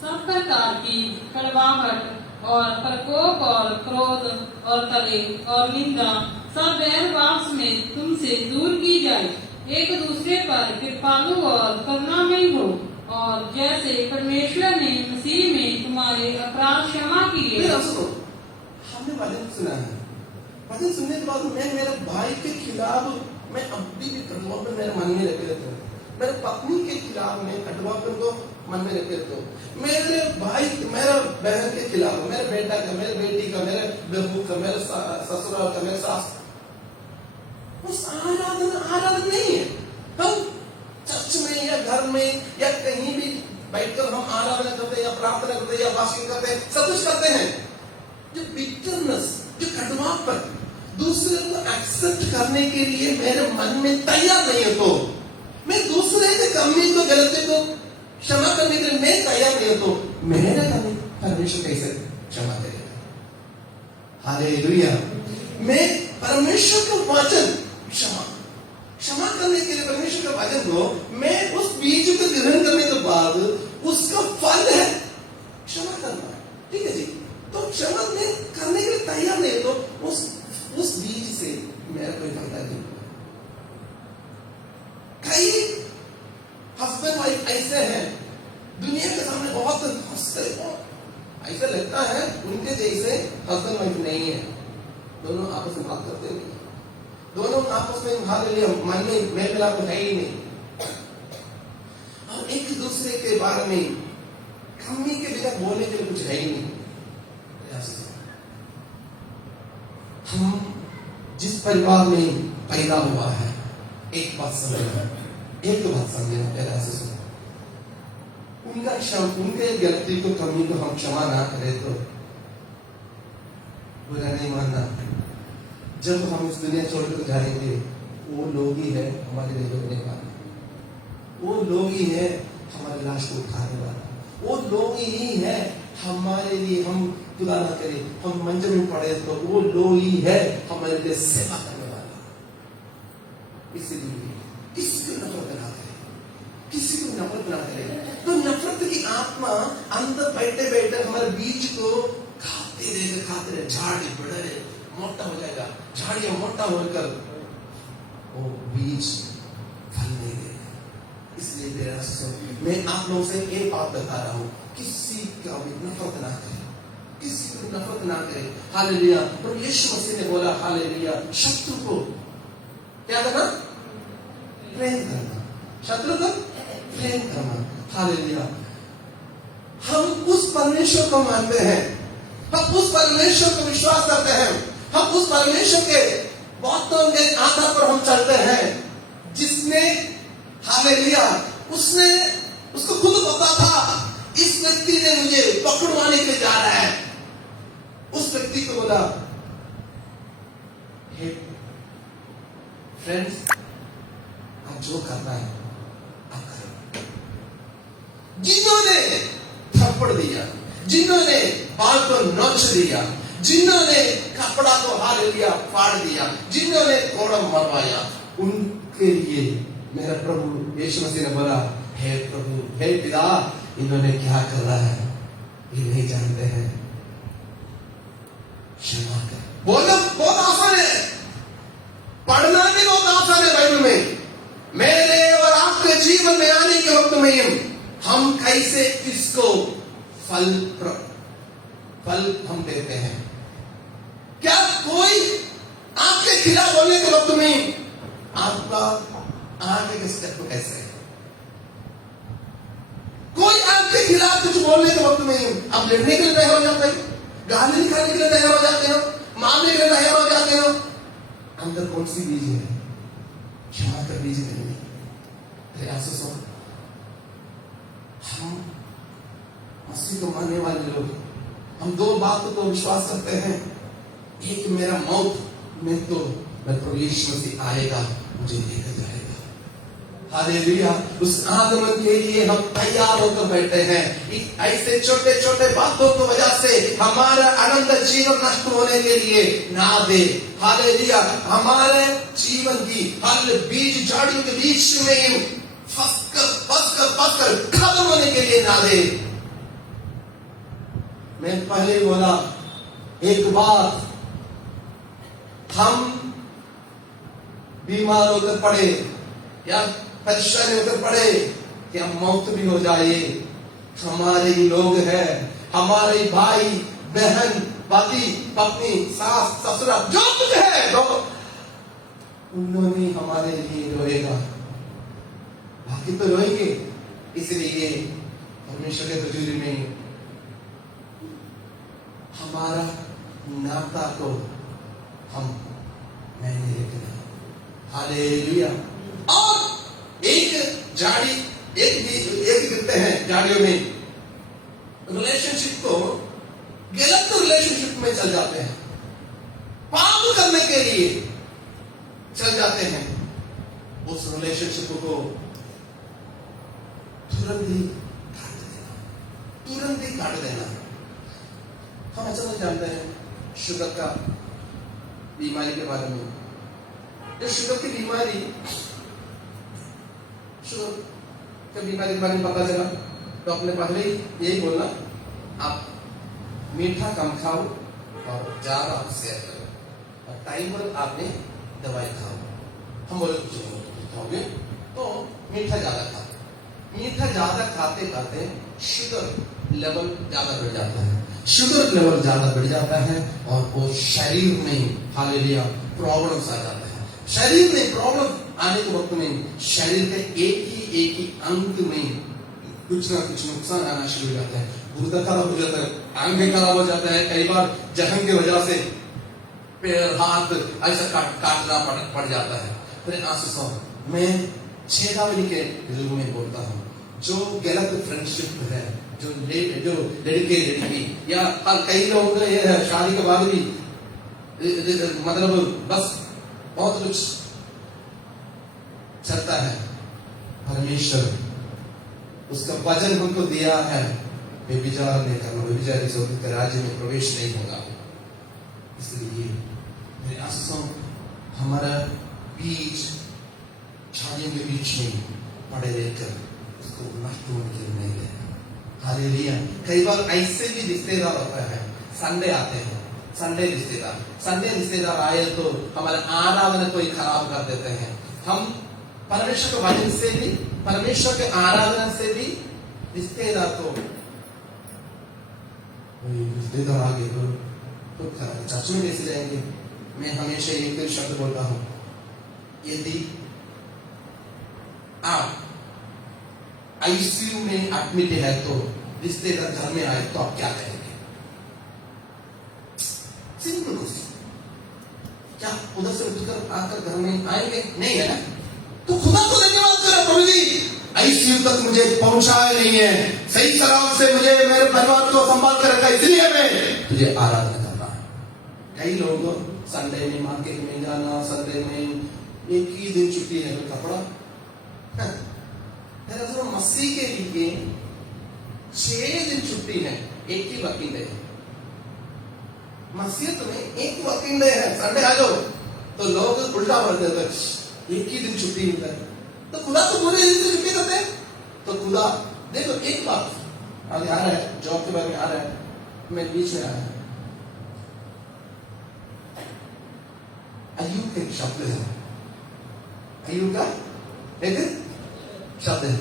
सब प्रकार की कड़वाहट और प्रकोप और क्रोध और कलह और निंदा सब बैरवास में तुमसे दूर की जाए। एक दूसरे पर कृपालु और करुणामय हो, और जैसे परमेश्वर ने मसीह में तुम्हारे अपराध क्षमा किए। हमने वचन सुना है, वचन सुनने के बाद मैं मेरे भाई के खिलाफ मैं अभी भी कटुआपन मेरे मन में रखे रहता हूँ। मेरे पत्नी के खिलाफ में कटुआपन को मन में रखे रहता हूँ। मेरे भाई, मेरा बहन के खिलाफ, मेरे बेटा का, मेरे बेटी का, मेरे बहू का, मेरे ससुराल का, मेरे सास, उस आराधना नहीं है। हम चर्च में या घर में या कहीं भी बैठकर हम आराधना करते हैं या प्रार्थना करते हैं या वासिंग करते हैं, सब कुछ करते हैं। जो बिटरनेस, जो कटुआपन, दूसरे को एक्सेप्ट करने के लिए मेरे मन में तैयार नहीं है, तो मैं दूसरे के कमी को, गलती को क्षमा करने के लिए मैं तैयार नहीं हूं, तो मेरे कमी परमेश्वर कैसे क्षमा करेगा? हालेलुया। मैं परमेश्वर का वचन क्षमा करने के लिए परमेश्वर का वचन को मैं उस बीज को ग्रहण करने के बाद उसका फल है क्षमा करना। ठीक है जी। तो क्षमा करने के लिए तैयार नहीं तो उस बीज से मेरा कोई फायदा नहीं। कई हस्बैंड वाइफ ऐसे हैं, दुनिया के सामने बहुत हंसते हैं, ऐसा लगता है उनके जैसे हस्बैंड वाइफ नहीं है। दोनों आपस में बात करते नहीं, दोनों आपस में हालेलुया मन में मेल मिलाप है ही नहीं, और एक दूसरे के बारे में कमी के बिना बोलने के लिए कुछ है ही नहीं। हम जिस परिवार में पैदा हुआ है, एक बात समझना पहला से सुनो। उनके गलती को, कमी को हम क्षमा ना करें तो बुरा नहीं मानना। जब हम इस दुनिया छोड़कर जाएंगे, वो लोग ही है हमारे लिए रोकने वाले, वो लोग ही है हमारे लाश को उठाने वाला, वो लोग ही है हमारे लिए, हम खुदा ना करें हम मंच में पड़े तो वो लोग ही है हमारे लिए सेवा करने वाला। इसलिए किसी को नफरत ना करें, किसी को नफरत ना करें। तो नफरत की आत्मा अंदर बैठे बैठे हमारे बीज को खाते रहे, झाड़ी बढ़े, मोटा हो जाएगा, झाड़ियां मोटा होकर वो बीज फल नहीं देगा। इसलिए मेरा मैं आप लोगों से एक बात बता रहा हूं, किसी का भी नफरत ना करें, किसी को नफरत ना करें। हालेलुया। तो यीशु मसीह ने बोला हालेलुया, शत्रु को क्या करना? प्रेम करना, शत्रु को प्रेम करना। हालेलुया। हम उस परमेश्वर को मानते हैं, हम उस परमेश्वर को विश्वास करते हैं, हम उस परमेश्वर के बातों के आधार पर हम चलते हैं, जिसने हालेलुया उसने उसको खुद पता था इस व्यक्ति ने मुझे पकड़वाने के लिए जा रहा है। उस व्यक्ति को बोला, हे फ्रेंड्स, आप जो करना है आप करो, जिन्होंने थप्पड़ दिया, जिन्होंने बाल को नोच दिया, जिन्होंने कपड़ा को हालेलुया फाड़ दिया, जिन्होंने कोड़ा मरवाया, उनके लिए मेरा प्रभु यीशु मसीह ने बोला, हे प्रभु, हे पिता, इन्होंने क्या कर रहा है ये नहीं जानते हैं, क्षमा कर। बोलो, बहुत आसान है, पढ़ना भी बहुत आसान है बाइबल में। मेरे और आपके जीवन में आने के वक्त में हम कैसे इसको फल हम देते हैं। क्या कोई आपके खिलाफ बोलने के वक्त में आपका आगे के स्टेप कैसे है? कोई आपके खिलाफ कुछ बोलने के वक्त में आप लड़ने के लिए तैयार हो जाते हैं, गाली निकालने के लिए तैयार हो जाते हो, मारने के लिए तैयार हो जाते हो। अंदर कौन सी बीज है? क्षमा कर बीज नहीं है। हम मसीह को मानने वाले लोग, हम दो बातों को विश्वास करते हैं। एक, मेरा मौत में तो मैं प्रभु यीशु मसीह आएगा, मुझे लेकर जाएगा। हालेलुया। उस आगमन के लिए हम तैयार होकर बैठे हैं। ऐसे छोटे छोटे बातों की वजह से हमारा अनंत जीवन नष्ट होने के लिए ना दे। हालेलुया। हमारे जीवन की हर बीज झाड़ियों के बीच में फंस कर खत्म होने के लिए ना दे। मैं पहले बोला, एक बार हम बीमार होकर पड़े या परेशानी होकर पड़े कि हम मौत भी हो जाए, हमारे ही लोग हैं, हमारे भाई बहन पति पत्नी सास ससुरा जो कुछ है तो उन्होंने हमारे लिए रोएगा, बाकी तो रोएंगे। इसलिए परमेश्वर के हजूरी में हमारा नाता को हम नहीं लेते। हालेलुया। और एक झाड़ी एक गिरते हैं झाड़ियों में, रिलेशनशिप को गलत रिलेशनशिप में चल जाते हैं, पाप करने के लिए चल जाते हैं। उस रिलेशनशिप को तुरंत ही काट देना। हम ऐसा नहीं जानते हैं शुगर का बीमारी के बारे में। जो शुगर की बीमारी के बारे में पता चला तो अपने पहले यही बोलना, आप मीठा कम खाओ और ज्यादा आप शेयर करो और टाइम पर आपने दवाई खाओ। हम बोले खाओगे तो मीठा ज्यादा खाओ। मीठा ज्यादा खाते खाते शुगर लेवल ज्यादा बढ़ जाता है, शुगर लेवल ज्यादा बढ़ जाता है और वो शरीर में हालेलुया प्रॉब्लम्स आ जाता है। शरीर में प्रॉब्लम आने के वक्त में शरीर के एक ही अंग में कुछ ना कुछ नुकसान आना शुरू हो जाता है। गुर्दा खराब हो जाता है, अंग खराब हो जाता है, कई बार जख्म की वजह से पैर हाथ ऐसा काटना पड़ जाता है। मैं चेतावनी के रूप में बोलता हूँ, जो गलत फ्रेंडशिप है, जो लड़के लड़की या कई लोग शादी के बाद भी मतलब बस बहुत कुछ चलता है। परमेश्वर उसका वचन हमको दिया है, व्यभिचार नहीं करना, व्यभिचारी से के राज्य में प्रवेश नहीं होगा। इसलिए मेरे आंसू हमारा बीज झाड़ियों के बीच में पड़े रहकर उसको नष्ट होने के लिए नहीं देना। हालेलुया। कई बार ऐसे भी रिश्तेदार होता है, संडे आते हैं, संडे रिश्तेदार आए तो हमारे आराधना को ही खराब कर देते हैं। हम परमेश्वर के वचन से भी, परमेश्वर के आराधना से भी रिश्तेदार को रिश्तेदार आगे तो चर्च में कैसे जाएंगे। मैं हमेशा एक शब्द बोलता हूं, यदि आप आईसीयू में एडमिट है तो रिश्तेदार घर में आए तो आप क्या करेंगे? Simple question. क्या उधर से उठकर आकर घर में आएंगे? नहीं है ना? तो खुदा को धन्यवाद करो, प्रभु जी आईसीयू तक मुझे पहुंचाया नहीं है, सही सलामत से मुझे मेरे परिवार को संभाल कर रखा, इसलिए मैं तुझे आराधना करना है। कई लोग संडे में मार्केट में जाना, संडे में एक ही दिन छुट्टी है, कपड़ा मसीह के लिए 6 दिन छुट्टी है, एक ही वर्किंग डे है। मस्जिद में एक वर्किंग डे है, संडे आ जाओ तो लोग उल्टा बोल देते हैं, एक ही दिन छुट्टी मिलता है। तो खुदा तो पूरे दिन से छुट्टी करते हैं। तो खुदा देखो, एक बात आगे आ रहा है, जॉब के बारे में आ रहा है, मैं बीच में आया। अय्यूब का एक शब्द है, अय्यूब का एक शब्द है,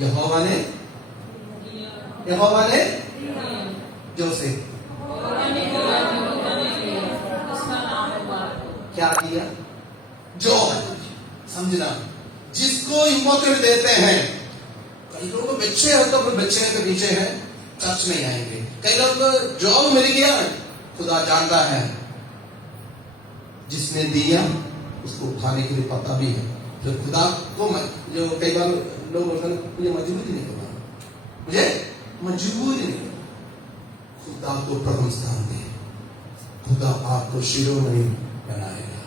यहोवा ने जो से क्या किया, जो समझना, जिसको इंपॉर्टेंट देते हैं। कई लोग बच्चे हैं तो अपने बच्चे के पीछे हैं, चर्च नहीं आएंगे। कई लोग जॉब मिल गया, खुदा जानता है, जिसने दिया उसको उठाने के लिए पता भी है। जो खुदा को जो कई बार लोग बोलते हैं मुझे मजबूरी नहीं करना, मुझे मजबूरी नहीं करना, खुदा को प्रथम स्थान दे, खुदा आपको शिरोमणि बनाएगा।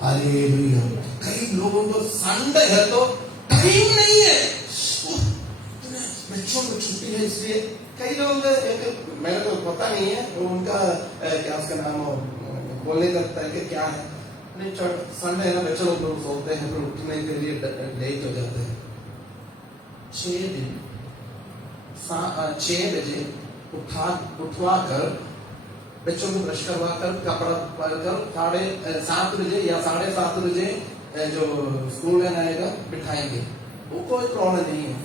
हालेलुया। कई लोगों को संडे है तो टाइम नहीं है, बच्चों को छुट्टी है इसलिए कई लोग, मैंने तो पता नहीं है उनका क्या उसका नाम बोलने का तरीके क्या है, नहीं संडे है ना, बच्चे लोग सोते हैं तो उठने के लिए लेट हो जाते हैं। 6 बजे उठवा कर बच्चों को ब्रश करवा कर कपड़ा पहनकर 7:30 बजे या 7:30 बजे जो स्कूल में आएगा बिठाएंगे, वो कोई प्रॉब्लम नहीं है।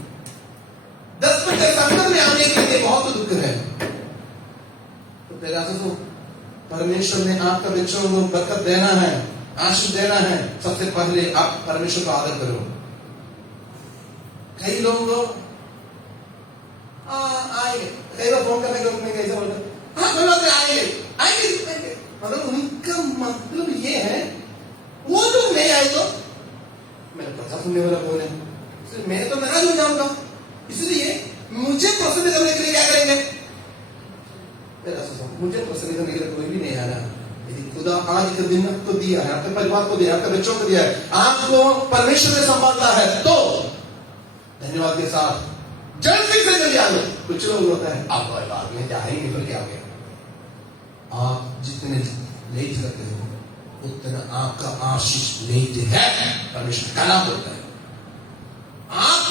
10 बजे संगम में आने के लिए बहुत दुख है। तो तेरा से परमेश्वर ने आपका बच्चों को बरकत देना है, आशीष देना है, सबसे पहले आप परमेश्वर का आदर करो। कई लोग आएंगे, कई बार फोन करने के लोग कैसे बोलते हैं, हाँ कोई बात नहीं, आएंगे, मतलब उनका मतलब ये है वो लोग नहीं आए तो मेरा प्रचार सुनने वाला कौन है, मैं तो नाराज हो जाऊंगा। इसलिए मुझे प्रसन्न करने के लिए क्या करेंगे, मुझे प्रसन्न करने के लिए कोई भी नहीं आ रहा। यदि खुदा आज के दिन आपको दिया है, आपके परिवार को दिया है, आपके बच्चों को दिया है, आपको परमेश्वर ने संभालता है, तो धन्यवाद के साथ जल्दी से जल्दी आ जाओ। कुछ लोग होता है आप बाद में जाएंगे फिर क्या हो गया। आप जितने लेट करते हो उतना आपका आशीष लेट है, परमेश्वर का नाम होता है। आप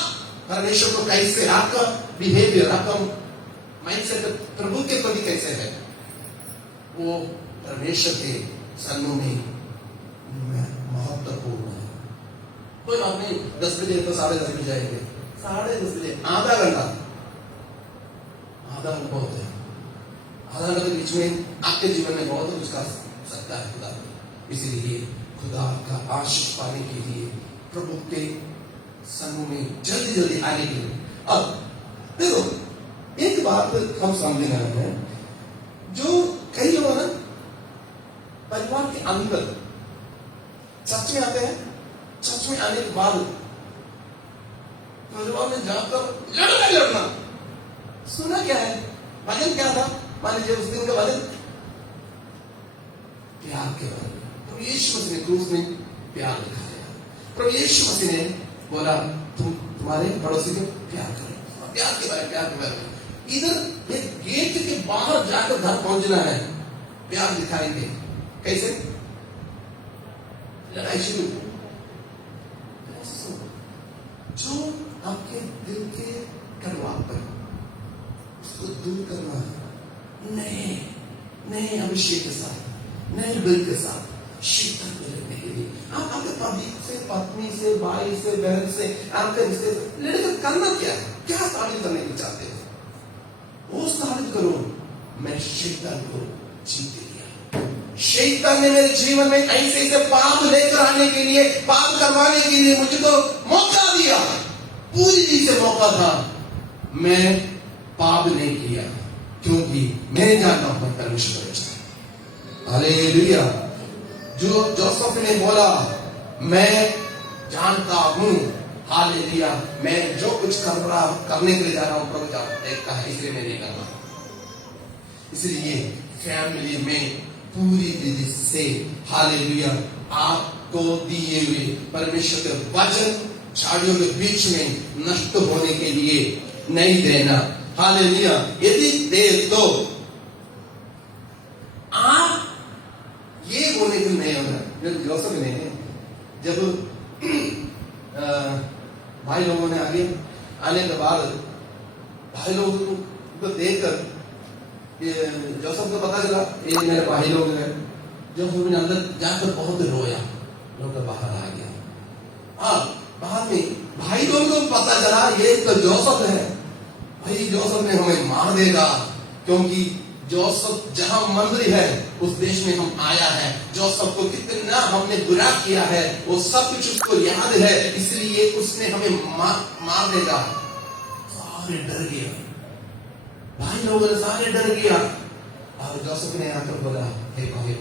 परमेश्वर को कैसे, आपका बिहेवियर, आपका माइंडसेट प्रभु के प्रति कैसे है, वो परमेश्वर के सामने में महत्वपूर्ण है। कोई बात नहीं, 10 बजे तो 10:30 बजे जाएंगे, 10:30 बजे आधा घंटा बहुत है। आधा घंटे के बीच में आपके जीवन में बहुत कुछ कर सकता है खुदा। इसलिए खुदा का आशीष पाने के लिए प्रभु के समूह में जल्दी जल्दी आने के लिए। अब देखो, एक बात हम समझ रहे हैं, जो कई लोग ना परिवार के अंदर चर्च में आते हैं, चर्च में आने के बाद परिवार में जाकर लड़ना सुना क्या है, वजन क्या था, मान लीजिए उस दिन का वजन प्यार के बारे में। प्रभु यीशु मसीह ने क्रूस में प्यार दिखाया। प्रभु यीशु मसीह ने बोला तुम्हारे पड़ोसी को प्यार करो, प्यार के बारे में। इधर एक गेट के बाहर जाकर घर पहुंचना है, प्यार दिखाएंगे कैसे, लड़ाई शुरू। जो आपके दिल के कड़वाहट पर उसको दूर करना है, नए अभिषेक के साथ, नए दिल के साथ शीतल में रहने के लिए आप आपके पति से, पत्नी से, भाई से, बहन से, आपके रिश्ते से लड़कर करना क्या है, क्या साबित करने को चाहते हो, वो साबित करो। मैं शैतान को जीत लिया, शैतान ने मेरे जीवन में ऐसे पाप लेकर आने के लिए, पाप करवाने के लिए मुझको मौका दिया, पूरी चीज से मौका था। मैं पाप नहीं किया क्योंकि मैं जानता हूं परमेश्वर बचा। हालेलुया। जो जोसेफ ने बोला मैं जानता हूं, हालेलुया, मैं जो कुछ करने के लिए जा रहा हूं प्रभु देखता है, इसलिए मैं नहीं कर रहा। इसलिए फैमिली में पूरी विधि से हालेलुया आपको दिए हुए परमेश्वर के वचन झाड़ियों के बीच में नष्ट होने के लिए नहीं देना। हालेलुया। यदि दे तो आप ये बोलने के नहीं होगा, जोसेफ ने जब भाई लोगों ने आने के बाद भाई लोगों को देखकर जोसेफ को पता चला ये मेरे भाई लोग हैं। जोसेफ ने अंदर जाकर बहुत रोया, रोकर बाहर आ गया। बाद में भाई लोगों को पता चला ये तो जोसेफ है, भाई जोसेफ ने हमें मार देगा, क्योंकि जोसेफ जहां मंत्री है उस देश में हम आया है, जोसेफ को कितना हमने बुरा किया है वो सब कुछ उसको याद है, इसलिए उसने हमें मार देगा। सारे डर गया, भाई लोगों ने सारे डर गया। और जोसेफ ने आकर बोला, हे भाई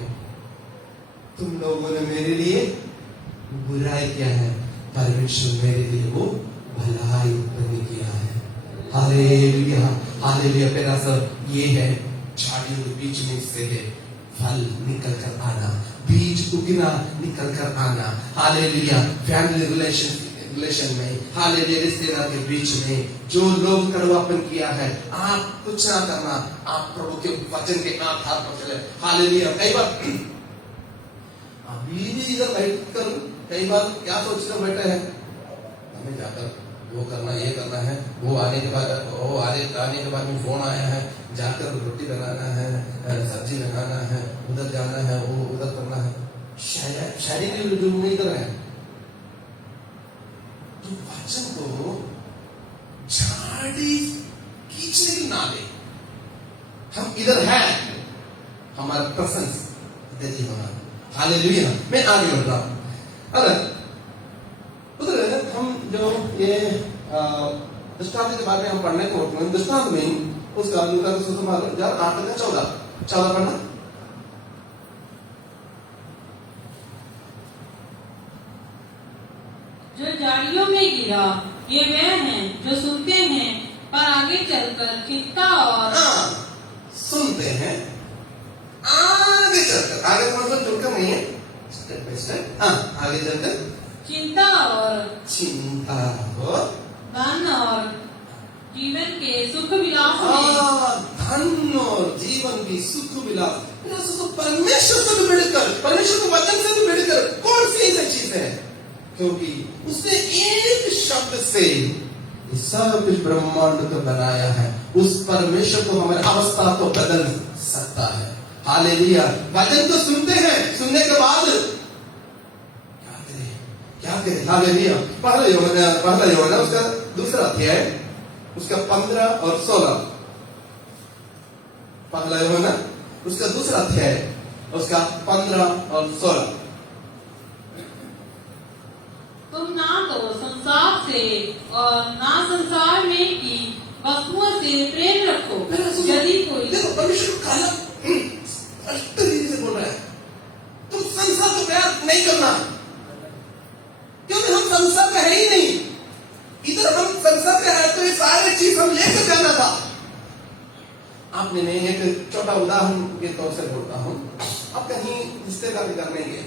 तुम लोगों ने मेरे लिए बुराई किया है, परमेश्वर मेरे लिए वो भलाई बनी किया है। Hallelujah hallelujah. पहला सब ये है, झाड़ियों के बीच में से है फल निकल कर आना, बीज उगना निकल कर आना। हालेलुया। फैमिली रिलेशन में, हालेलुया, रिश्तेदार के बीच में जो लोग कड़वापन किया है, आप कुछ ना करना, आप प्रभु के वचन के आधार पर चले। हालेलुया। कई बार अभी भी इधर बैठ कर कई बार क्या सोचकर बैठे हैं, हमें जाकर वो करना, ये करना है, वो आने के बाद में फोन आया है, जाकर रोटी बनाना है, सब्जी लगाना है, उधर जाना है, वो उधर करना है, शायरी जो नहीं कर रहे हैं। तो वचन को झाड़ी खींचने की ना ले, हम इधर है, हमारा प्रेजेंस इधर ही होना। हालेलुया। मैं आगे बढ़ रहा हूं। अगर उधर हम जो ये दृष्टांत के बारे में हम पढ़ने को होते हैं, दृष्टांत में उसका लूका का सुसमाचार 8:14 पढ़ना। जो झाड़ियों में गिरा ये वे हैं जो सुनते हैं पर आगे चलकर चिंता और सुनते हैं, आगे चलकर, आगे मतलब चलकर नहीं है, स्टेप बाय स्टेप, आगे चलकर चिंता और धन और जीवन के सुख विलास में, धन और जीवन की सुख विलास, परमेश्वर से मिलकर, परमेश्वर के वचन से मिलकर कौन सी ऐसी चीज है, क्योंकि उसने एक शब्द से सब कुछ ब्रह्मांड को बनाया है। उस परमेश्वर को हमारी अवस्था को बदल सकता है। हालेलुया। वचन तो सुनते हैं, सुनने के बाद क्या करें? हालेलुया। पहला यूहन्ना उसका दूसरा अध्याय, उसका 15 और 16। पहला यूहन्ना उसका दूसरा अध्याय, उसका 15 और 16। तुम ना तो संसार से और ना संसार में की वस्तुओं से प्रेम रखो। यदि कोई, देखो परमेश्वर काला स्पष्ट रीति से बोल रहा है, तुम संसार को प्यार नहीं करना, क्योंकि हम संसार में है ही नहीं। इधर हम संसार में है तो ये सारी चीज हम लेकर जाना था। आपने नहीं, एक छोटा उदाहरण के तौर से बोलता हूं, आप कहीं रिश्तेदारी करने गए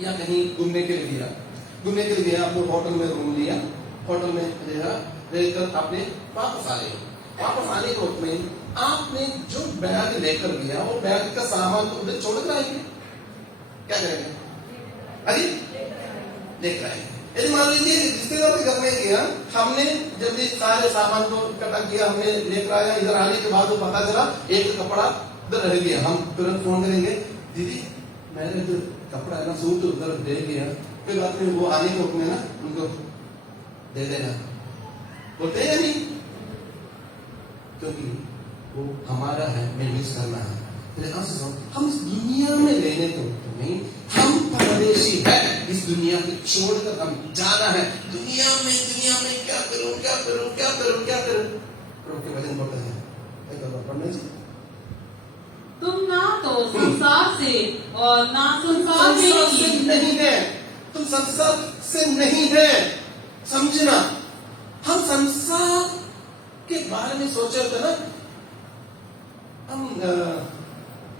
या कहीं घूमने के लिए गया, आपने होटल में रूम लिया, होटल में रहकर आपने वापस आने के वक्त में आपने जो बैग लेकर गया, वो बैग का सामान तो उधर छोड़ कर आएंगे, क्या करेंगे? अरे देख रहे हैं। यदि मान लीजिए रिश्तेदार के घर में गया, हमने जब ये सारे सामान को इकट्ठा किया, हमने लेकर आया, इधर आने के बाद वो पता चला एक कपड़ा उधर रह गया, हम तुरंत फोन करेंगे, दीदी मैंने जो कपड़ा है ना, सूट उधर दे गया, फिर बाद में वो आने को अपने ना उनको दे देना, बोलते हैं नहीं, क्योंकि वो हमारा है, मैं मिस करना है। हम इस दुनिया में रहने को नहीं, हम परदेशी है, इस दुनिया को छोड़कर हम जाना है। दुनिया में क्या करूं प्रभु के वचन पढ़ते हैं, पढ़ने से तुम ना तो संसार से और ना संसार में नहीं है, तुम संसार से नहीं है, समझना। हम संसार के बारे में सोचे थे ना, हम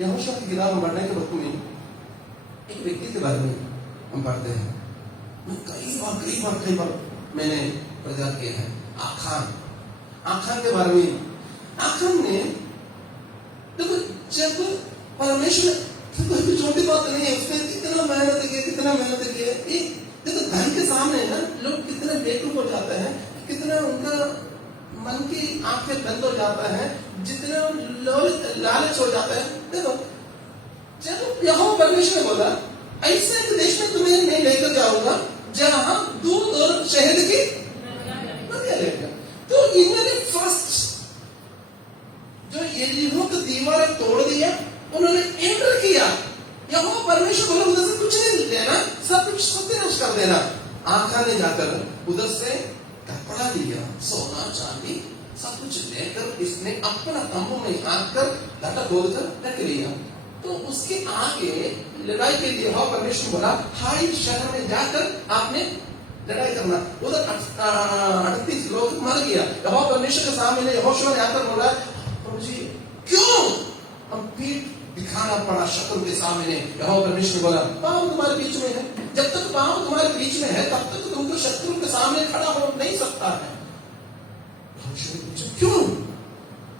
यहोशू की किताब में पढ़ने के वक्त में एक व्यक्ति के बारे में हम पढ़ते हैं। मैं कई बार मैंने प्रचार किया है, आखान। आखान के बारे में। आखान ने देखो, जब परमेश्वर, कोई छोटी बात नहीं है, उसने कितना मेहनत किया। देखो धन के सामने ना लोग कितने बेवकूफ हो जाते हैं, कितना उनका मन की आंखें बंद हो जाता है, जितना लालच हो जाता है। देखो जब यहोवा परमेश्वर ने बोला ऐसे एक देश में तुम्हें मैं लेकर जाऊंगा जहां दूध और शहद की नदियां लेगा, तो इन्होंने फर्स्ट जो यरीहो की दीवार तोड़ दिया, उन्होंने एंटर किया। यहोवा परमेश्वर बोला उधर से कुछ नहीं लेना, सब कुछ सत्यानाश कर देना। आखा ने जाकर उधर से कपड़ा लिया, सोना चांदी सब कुछ लेकर इसने अपना तंबू में आकर घटा खोलकर रख लिया। तो उसके आगे लड़ाई के लिए यहोवा परमेश्वर बोला हाई शहर में जाकर आपने लड़ाई करना। उधर 38 लोग मर गया। यहोवा परमेश्वर के सामने यहोशुआ ने आकर बोला प्रभु जी क्यों हम पीठ दिखाना पड़ा शत्रु के सामने। यहोवा परमेश्वर बोला पाप तुम्हारे बीच में है, जब तक पाप तुम्हारे बीच में है तब तक तुमको शत्रु के सामने खड़ा हो नहीं सकता है। यहोशुआ ने पूछा क्यों,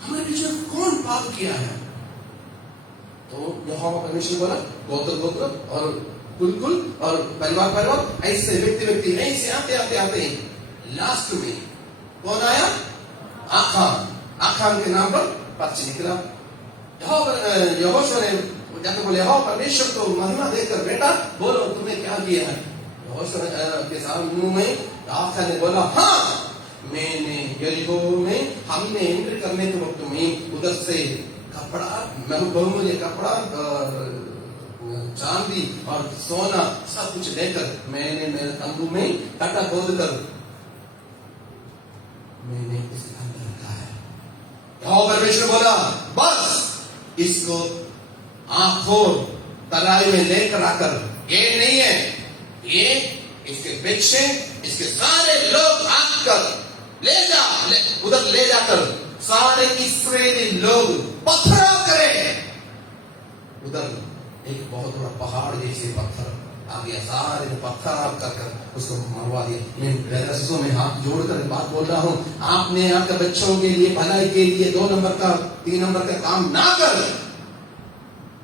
हमारे बीच में कौन पाप किया है? तो यहोवा परमेश्वर बोला गोत्र गोत्र और कुल कुल और परिवार परिवार, ऐसे व्यक्ति व्यक्ति ऐसे आते आते लास्ट में कौन आया? आखान। आखान के नाम पर पर्ची निकला। यहोशुआ ने जाकर बोले यहोवा परमेश्वर को महिमा देकर बेटा बोलो तुमने क्या किया है? यहोशुआ के सामने में आखान ने बोला हाँ मैंने यरीहो में हमने एंटर करने के वक्त में उधर से कपड़ा, बहुमूल्य कपड़ा, चांदी और सोना सब कुछ लेकर मैंने मेरे तंबू में कटा खोद कर मैंने इसके अंदर रखा है। यहोवा परमेश्वर बोला बस इसको आंखों तराई में लेकर आकर, ये नहीं है, ये इसके पीछे इसके सारे लोग आकर उधर ले जाकर सारे इस्राएली लोग पत्थर करें। उधर एक बहुत बड़ा पहाड़ जैसे पत्थर आ गया, सारे पत्थर कर उसको मरवा दिया। मैं रस्सों में हाथ जोड़कर बात बोल रहा हूं, आपने आपके बच्चों के लिए भलाई के लिए 2 नंबर का 3 नंबर का काम ना कर,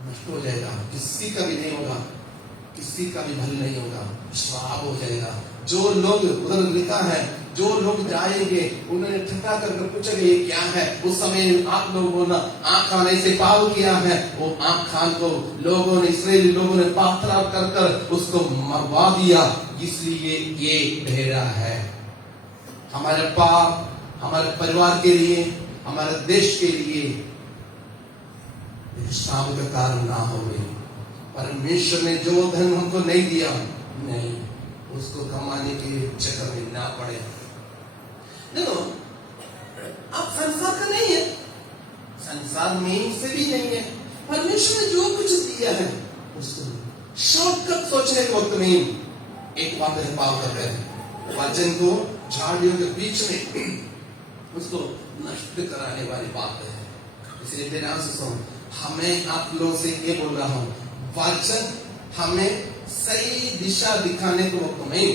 नष्ट हो जाएगा, किसी का भी नहीं होगा, किसी का भी भल नहीं होगा, श्राप हो जाएगा। जो लोग उधर लिखा है, जो लोग जाएंगे उन्होंने ठट्ठा कर पूछेंगे ये क्या है, उस समय आप लोगों ने आखान ऐसे पाप किया है, वो आखान को लोगों ने इस्राएली लोगों ने पत्थर कर कर उसको मरवा दिया। इसलिए ये बहरा है हमारे पाप, हमारे परिवार के लिए, हमारे देश के लिए श्राप का कारण ना हो। परमेश्वर ने जो धन हमको नहीं दिया, नहीं उसको कमाने के चक्कर में ना पड़े। देखो आप संसार का नहीं है, संसार में से भी नहीं है। परमेश्वर ने जो कुछ दिया है उसको शॉर्टकट सोचने के वक्त में एक बात है पाप करते हैं, वचन को झाड़ियों के बीच में उसको नष्ट कराने वाली बात है। इसलिए ध्यान से सुनो, हमें आप लोगों से ये बोल रहा हूं, वचन हमें सही दिशा दिखाने के वक्त में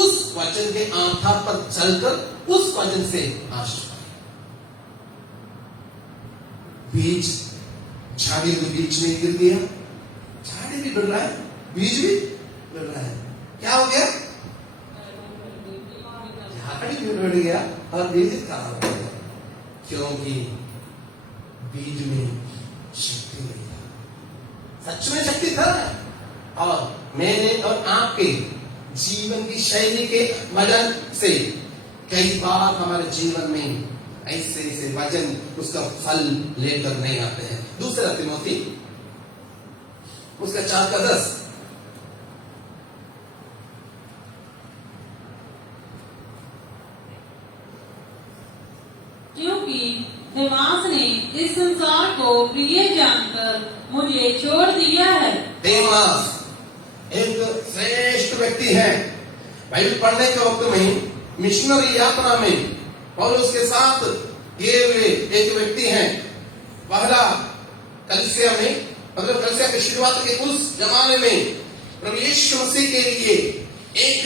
उस वचन के आधार पर चलकर उस वचन से आशीष बीज झाड़ी के बीच में गिर गया, झाड़ी भी बढ़ रहा है, बीज भी बढ़ रहा है, क्या हो गया? झाड़ी भी बढ़ गया और बीज खराब हो गया, क्योंकि बीज में शक्ति नहीं था। सच में शक्ति था, और मैंने और आपके जीवन की शैली के वजन से कई बार हमारे जीवन में ऐसे ऐसे वचन उसका फल लेकर नहीं आते हैं। दूसरा तिमोथी उसका 4:10, क्योंकि देवास ने इस संसार को प्रिय जानकर मुझे छोड़ दिया है। देवास एक श्रेष्ठ व्यक्ति है। बाइबल पढ़ने के वक्त में मिशनरी यात्रा में पौलुस के साथ गए हुए एक व्यक्ति हैं। पहला कलीसिया में, मतलब कलीसिया की शुरुआत के उस जमाने में प्रभु यीशु मसीह के लिए एक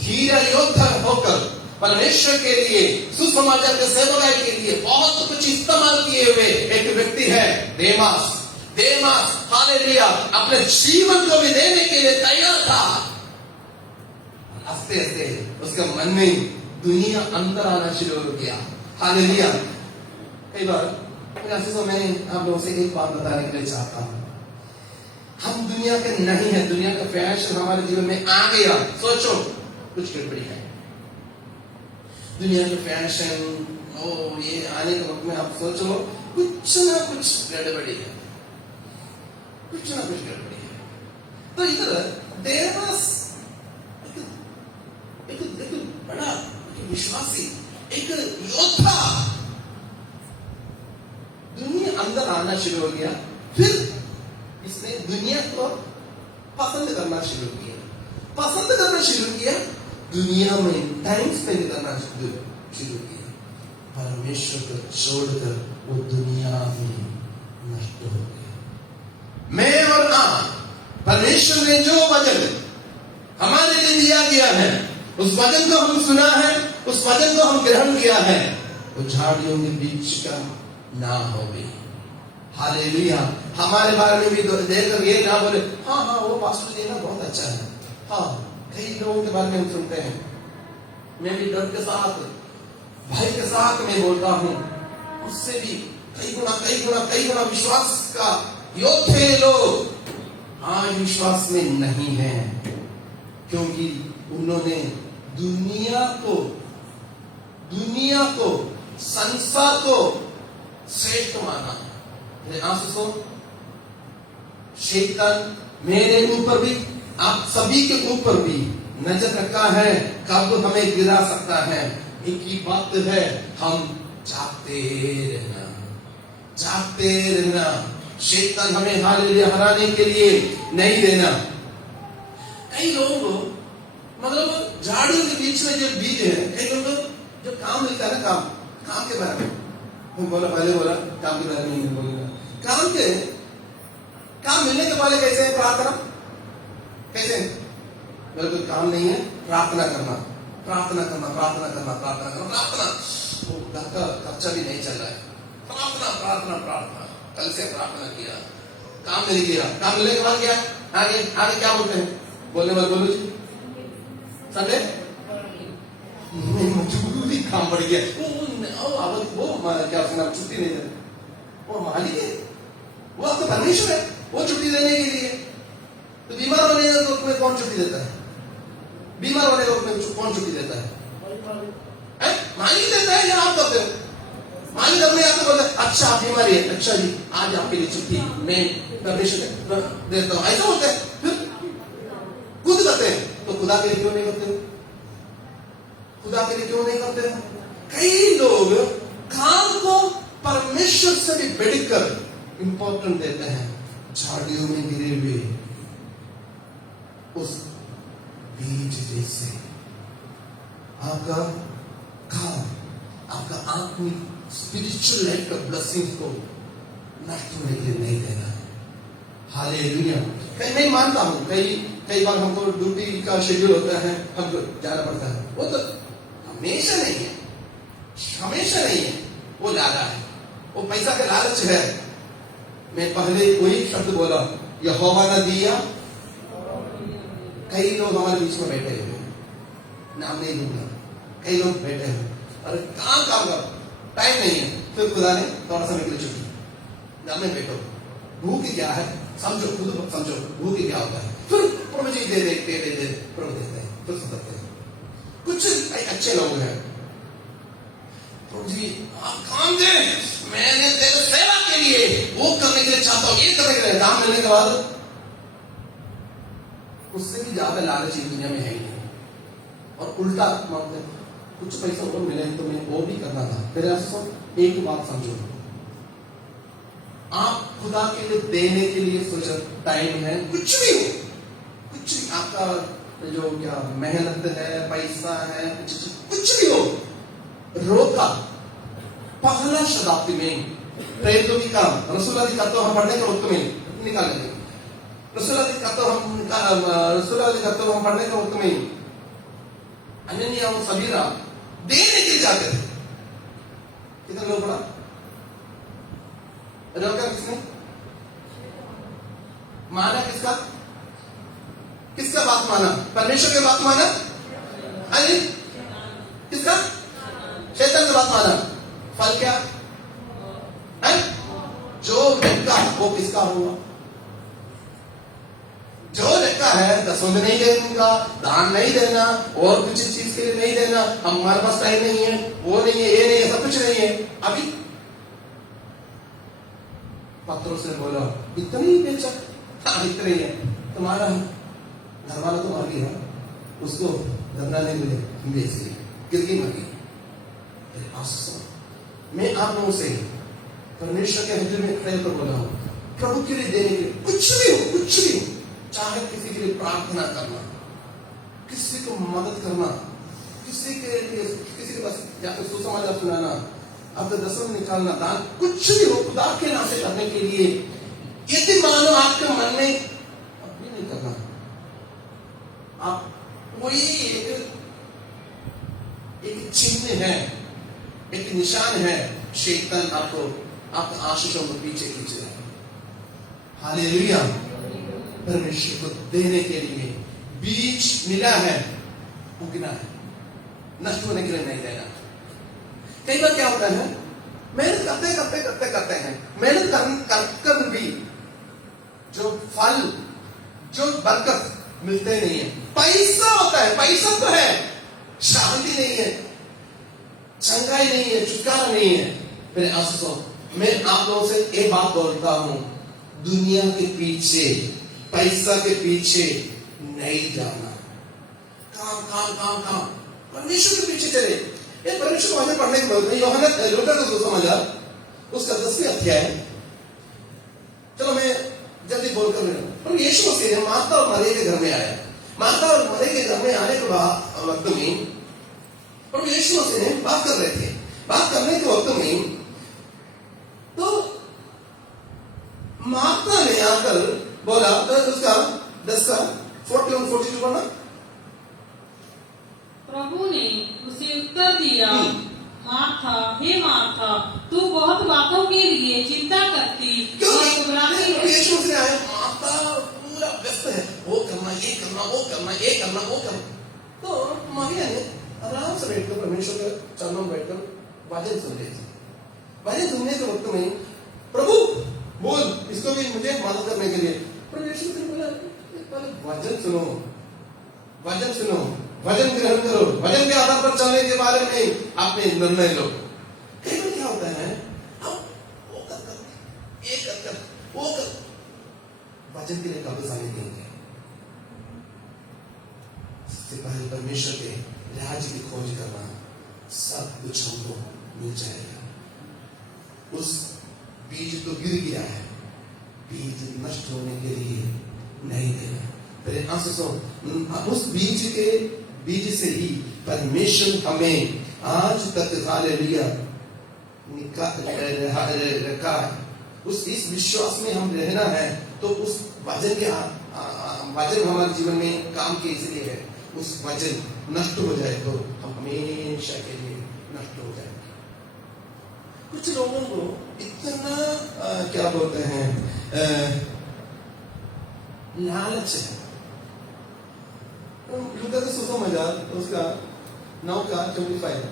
धीर योद्धा होकर परमेश्वर के लिए, सुसमाचार के सेवकाई के लिए बहुत कुछ इस्तेमाल किए हुए एक व्यक्ति है देमास। देमास हालेलुया अपने जीवन को भी देने के लिए तैयार था। आस्ते आस्ते उसके मन में दुनिया अंदर आना शुरू हो गया। हालेलुया। कई बार मैं आप लोगों से एक बात बताने के लिए चाहता हूं, हम दुनिया के नहीं है, दुनिया का फैशन हमारे जीवन में आ गया, सोचो कुछ गड़बड़ी है। दुनिया के फैशन ये आने के वक्त में आप सोच लो कुछ ना कुछ गड़बड़ी है, कुछ ना कुछ गड़बड़ी है। तो इधर देवास एक बड़ा विश्वासी, एक योद्धा दुनिया अंदर आना शुरू हो गया। फिर इसने दुनिया को पसंद करना शुरू किया, पसंद करना शुरू किया, दुनिया में टाइम स्पेंड करना शुरू किया। परमेश्वर को छोड़कर वो दुनिया में नष्ट हो गया। मैं और आप, परमेश्वर ने जो वचन हमारे लिए दिया गया है, उस वचन को हम सुना है, उस वचन को हम ग्रहण किया है, वो झाड़ियों के बीच का ना हो गई। हालेलुया। हमारे बारे में भी देखकर ये ना बोले हाँ हाँ वो पास्टर जी ना बहुत अच्छा है। हाँ, कई लोगों के बारे में हम सुनते हैं। मैं भी डर के साथ, भाई के साथ मैं बोलता हूँ, उससे भी कई गुना विश्वास का योद्धे लोग आज विश्वास में नहीं है, क्योंकि उन्होंने दुनिया को संसार को श्रेष्ठ माना। आंसू शैतान मेरे ऊपर भी, आप सभी के ऊपर भी नजर रखा है, कब हमें गिरा सकता है। एक ही बात है, हम जागते रहना। शैतान हमें हालेलुया हराने के लिए नहीं देना। कई लोग मतलब झाड़ियों के बीच में जो बीज है, कई लोग जो काम मिलता है ना, काम के बारे में पहले बोला काम के बारे में बोलेगा। काम मिलने के पहले कैसे प्रार्थना, कैसे मेरे कोई काम नहीं है, प्रार्थना करना। वो घर का खर्चा भी नहीं चल रहा है, प्रार्थना। कल से प्रार्थना किया, काम मिल गया। काम मिलने के बाद क्या आगे क्या बोलते हैं? बोलने वाले बोलो जी, संडे मजबूरी काम बढ़ गया। वो क्या सुना, छुट्टी नहीं देते। वो मालिक है, वो आपका परमेश्वर है, वो छुट्टी देने के लिए। तो बीमार होने के वक्त में कौन छुट्टी देता है? बीमार होने के वक्त में कौन छुट्टी देता है? मालिक देता है या आप करते हो? मालिक अपने आप को बोलता है अच्छा आप बीमारी है, अच्छा जी आज आपके लिए छुट्टी मैं परमेश्वर देता हूँ, ऐसा होता है। फिर खुद करते हैं, तो खुदा के लिए क्यों नहीं करते हो? खुदा के लिए क्यों नहीं करते हो? कई लोग काम को परमेश्वर से भी बढ़कर इंपॉर्टेंट देते हैं। झाड़ियों में गिरे हुए उस बीज जैसे आपका काम, आपका आत्मिक स्पिरिचुअल लाइफ का ब्लेसिंग को नष्ट होने के लिए नहीं देना है। हालेलुया। मैं मानता हूं कई बार हमको ड्यूटी का शेड्यूल होता है, हमको जाना पड़ता है। वो तो हमेशा नहीं है, वो लाला है, वो पैसा का लालच है। मैं पहले वही शब्द बोला, यहोवा ने दिया। कई लोग हमारे बीच में बैठे हुए, नाम नहीं लूंगा, कई लोग बैठे हुए और काम कर, टाइम नहीं है। फिर खुदा ने थोड़ा समय के लिए छुट्टी, नाम में बैठो। भूख क्या है समझो, खुद समझो भूख क्या होता है। फिर प्रभु जी दे प्रभु देते हैं, फिर सुधरते हैं। कुछ अच्छे लोग हैं, प्रभु जी आप काम दे, मैंने तेरे सेवा के लिए वो करने के लिए चाहता हूँ, ये करने के लिए। काम मिलने के बाद उससे भी ज्यादा लालची दुनिया में है ही नहीं, और उल्टा मानते हैं कुछ पैसा और मिले तो मैं वो भी करना था। फिर एक बात समझो, आप खुदा के लिए देने के लिए सोचो, टाइम है, कुछ भी हो, कुछ भी आपका जो क्या मेहनत है, पैसा है, कुछ भी हो, रोका। पहला शताब्दी में प्रेरितों की काम, रसूल की कत्तो हम पढ़ने के वक्त में निकाल लेंगे। रसूल की कत्तो हम पढ़ने के वक्त में अनन्या और सबीरा देने के लिए जाते थे। कितने लोग पढ़ा? रोका किसने? माना किसका? किसका बात माना? परमेश्वर की बात माना? अरे किसका? शैतान की बात माना। फल क्या है? जो लिखा वो किसका हुआ? जो लिखा है दसों में नहीं देने, दान नहीं देना, और कुछ चीज के लिए नहीं देना, हमारे पास टाइम नहीं है, वो नहीं है, ये नहीं है, सब कुछ नहीं है। अभी पत्रोस ने बोला इतना ही बेचा? हाँ इतना ही है। तुम्हारा घर वाला तो मर गया, उसको धरना नहीं मिले, बेच दिए, गिरगी मर गई। मैं आप लोगों से परमेश्वर के हजूर में खड़े होकर बोला हूं, प्रभु के लिए देने के लिए कुछ भी हो, कुछ भी हो, चाहे किसी के लिए प्रार्थना करना, किसी को मदद करना, किसी के लिए, किसी के पास जाकर सुसमाचार सुनाना, अपने दसों में निकालना, दान, कुछ भी हो खुदा के नाम से करने के लिए, यदि मानो आपके मन में अभी नहीं करना, आप कोई एक चिन्ह है, एक निशान है, शैतान आपको आपके आशीषों को पीछे खींच रहा है। हालेलुया। परमेश्वर को देने के लिए बीज मिला है, उगना है, नष्ट होने के लिए नहीं देना। कई बार क्या होता है, मेहनत करते हैं, मेहनत कर भी जो फल, जो बरकत मिलते नहीं है। पैसा होता है, पैसा तो है, शांति नहीं है, चंगाई नहीं है, छुटकारा नहीं है। मेरे आशीषों, मैं आप लोगों से एक बात बोलता हूं, दुनिया के पीछे, पैसा के पीछे नहीं जाना। काम परमेश्वर के पीछे चले। ये परमेश्वर को हमें पढ़ने की जरूरत नहीं। यूहन्ना लूका का सुसमाचार उसका 10वें अध्याय, चलो मैं जल्दी बोलकर पर यीशु मसीह ने मार्था और मरियम के घर में आया। मार्था और मरियम के घर में आने के वक्त में प्रभु यीशु मसीह ने बात कर रहे थे। बात करने के वक्त में तो मार्था ने आकर बोला, तो उसका 10 का 41-42 पढ़ना। प्रभु ने उसे उत्तर दिया, मार्था, हे मार्था, तू बहुत बातों के लिए चिंता करती और घबराती है। यीशु मसीह आया, मार्था पूरा व्यस्त है, वो करना, ये करना, वो करना, ये करना, वो करना। तो मरियम ने आराम से बैठकर परमेश्वर के चरणों में बैठकर वचन सुन रही थी। वचन सुनने के वक्त में प्रभु बोल, इसको भी मुझे मदद करने के लिए। परमेश्वर ने बोला, वचन सुनो, वचन सुनो, वचन ग्रहण करो, वचन के आधार पर चलने के बारे में आपने निर्णय लो। कई बार क्या होता है, हम वो कर ये कर वो कर, वचन के लिए कभी समय नहीं है। सबसे पहले परमेश्वर के राज्य की खोज करना, सब कुछ हमको मिल जाएगा। उस बीज तो गिर गया है, बीज नष्ट होने के लिए नहीं देना। मेरे आंसू, उस बीज से ही परमेश्वर हमें आज तक हालेलुया रखा है। उस इस विश्वास में हम रहना है, तो उस वचन के वचन हमारे जीवन में काम के इसलिए है। उस वचन नष्ट हो जाए तो हम हमेशा के लिए नष्ट हो जाएंगे। कुछ लोगों को इतना क्या बोलते हैं, लालच है। लूका का सुसमाचार उसका 9 का 25।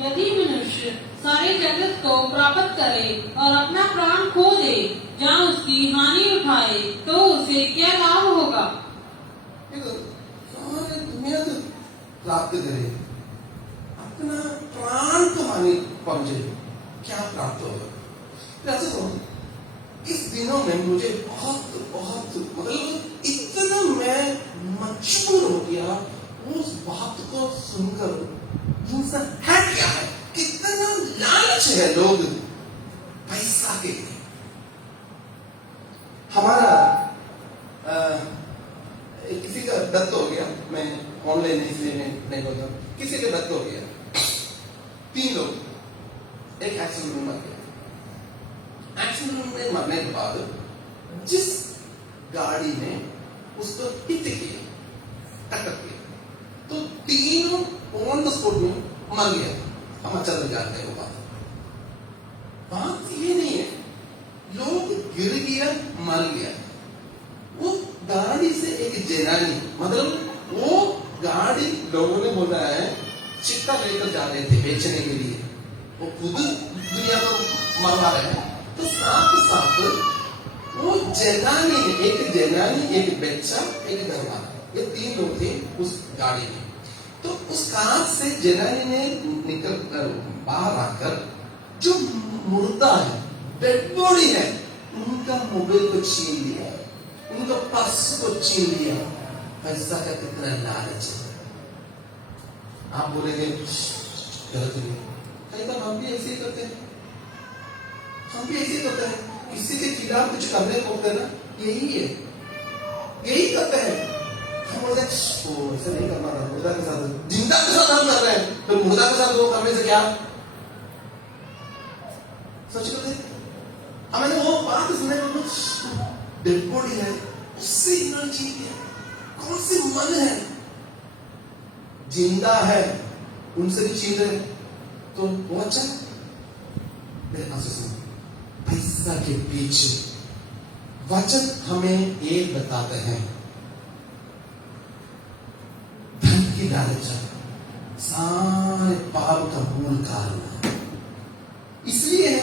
यदि मनुष्य सारे जगत को प्राप्त करे और अपना प्राण खो दे, जहाँ उसकी हानि उठाए, तो उसे क्या लाभ होगा? सारी दुनिया को प्राप्त करे, अपना प्राण को हानि पहुंचे, क्या प्राप्त होगा? इस दिनों में मुझे बहुत मतलब इतना मैं मजबूर हो गया उस बात को सुनकर। इंसान है क्या है, कितना लालच है लोग पैसा के लिए। हमारा किसी का दत्त हो गया, मैं ऑनलाइन इसलिए नहीं बोलता, किसी का दत्त हो गया, 3 लोग एक एक्सीडेंट में मर गया। एक्सीडेंट में मरने के बाद जिस गाड़ी ने उसको हिट किया, टक्कर किया, तो तीनों ऑन द स्पॉट में मर गया। हम अच्छा लग जाते हैं वो बात ये नहीं है, लोग गिर गया, मर गया। वो गाड़ी से एक जनानी, मतलब वो गाड़ी लोगों ने बोला है चिट्टा लेकर जा रहे थे बेचने के लिए, वो खुद दुनिया को मरवा रहे हैं। तो साथ साथ वो जनानी ने, एक जनानी, एक बच्चा, एक घरवाला, ये तीन लोग थे उस गाड़ी में। तो उस कार से जनानी ने निकल कर बाहर आकर जो मुर्दा है, डेड बॉडी है, उनका मोबाइल को छीन लिया, उनका पर्स को छीन लिया। पैसा का कितना लालच है। आप बोलेंगे गलत नहीं, कई बार हम भी ऐसे ही करते हैं, हम भी ऐसे ही करते हैं। किसी के खिलाफ कुछ करने को होते ना, यही है, यही करते हैं। हम बोलते हैं ओ ऐसा नहीं करना था, मुर्दा के साथ, जिंदा के साथ हम कर रहे हैं, तो मुर्दा के साथ वो करने से क्या सच करते। मैंने वो बात सुने, डेड बॉडी है, उससे एनर्जी है, कौन सी मन है, जिंदा है, उनसे भी छीन रहे, तो वो अच्छा। मेरे आंसू सुनो, पैसा के पीछे वचन हमें ये बताते हैं, धन की लालच सारे पाप का मूल कारण है। इसलिए है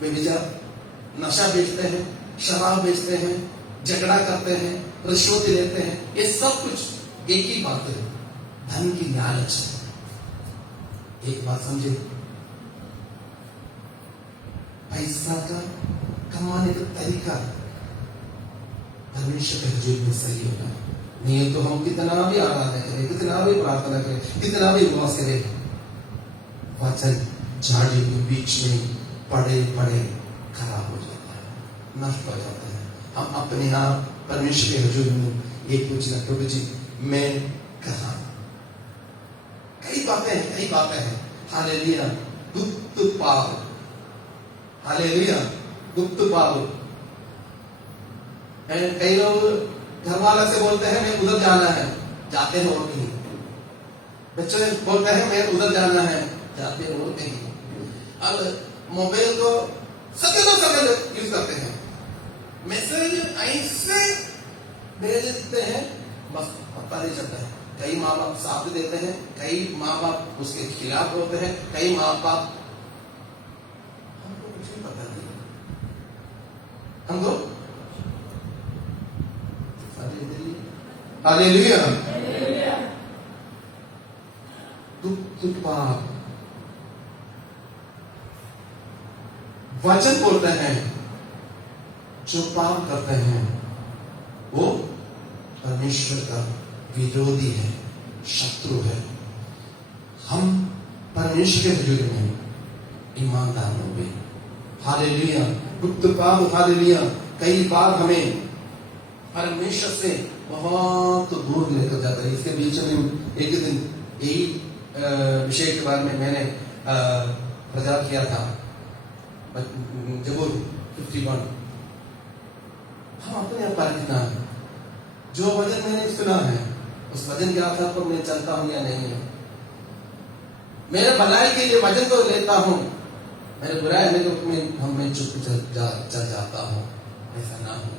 वे नशा बेचते हैं, शराब बेचते हैं, झगड़ा करते हैं, रिश्वत लेते हैं। ये सब कुछ एक ही बात है, धन की लालच है। एक बात समझे, पैसा का कमाने का तरीका परमेश्वर के हजूर में सही होगा। नहीं तो हम कितना भी आराधना करें, कितना भी प्रार्थना करें, कितना भी उपवास करें, वचन झाड़ियों के बीच में पड़े पड़े खराब हो जाता है, नष्ट हो जाता है। हम अपने आप परमेश्वर के हजूर में ये पूछना, प्रभु जी मैं कहा। कई बातें हैं। हालेलुया, गुप्त पाप, हालेलुया, गुप्त पाप। कई लोग घर वाला से बोलते हैं मैं उधर जाना है, जाते हैं और कहीं। बच्चे बोलते हैं मैं उधर जाना है, जाते हैं और कहीं। अब मोबाइल को सेकंड यूज करते हैं, मैसेज ऐसे भेज देते हैं, बस पता नहीं चलता है। कई माँ बाप साथ देते हैं, कई माँ बाप उसके खिलाफ होते हैं, कई माँ बाप, हमको कुछ नहीं पता नहीं, हमको हालेलुया, गुप्त पाप। वचन बोलते हैं जो पाप करते हैं वो परमेश्वर का विरोधी है, शत्रु है। हम परमेश्वर के हजूर में ईमानदार होंगे। हालेलुया, गुप्त पाप, हालेलुया। कई बार हमें परमेश्वर से बहुत दूर लेकर जाता है। इसके बीच में एक दिन यही विषय के बारे में मैंने प्रचार किया था, जबूर 51। हम अपने आप परखना है, जो वचन मैंने सुना है उस वचन के आधार पर मैं चलता हूं या नहीं है। मेरे भलाई के लिए वचन तो लेता हूं, मेरे बुराई में चुप चल जाता हूं। ऐसा ना हो,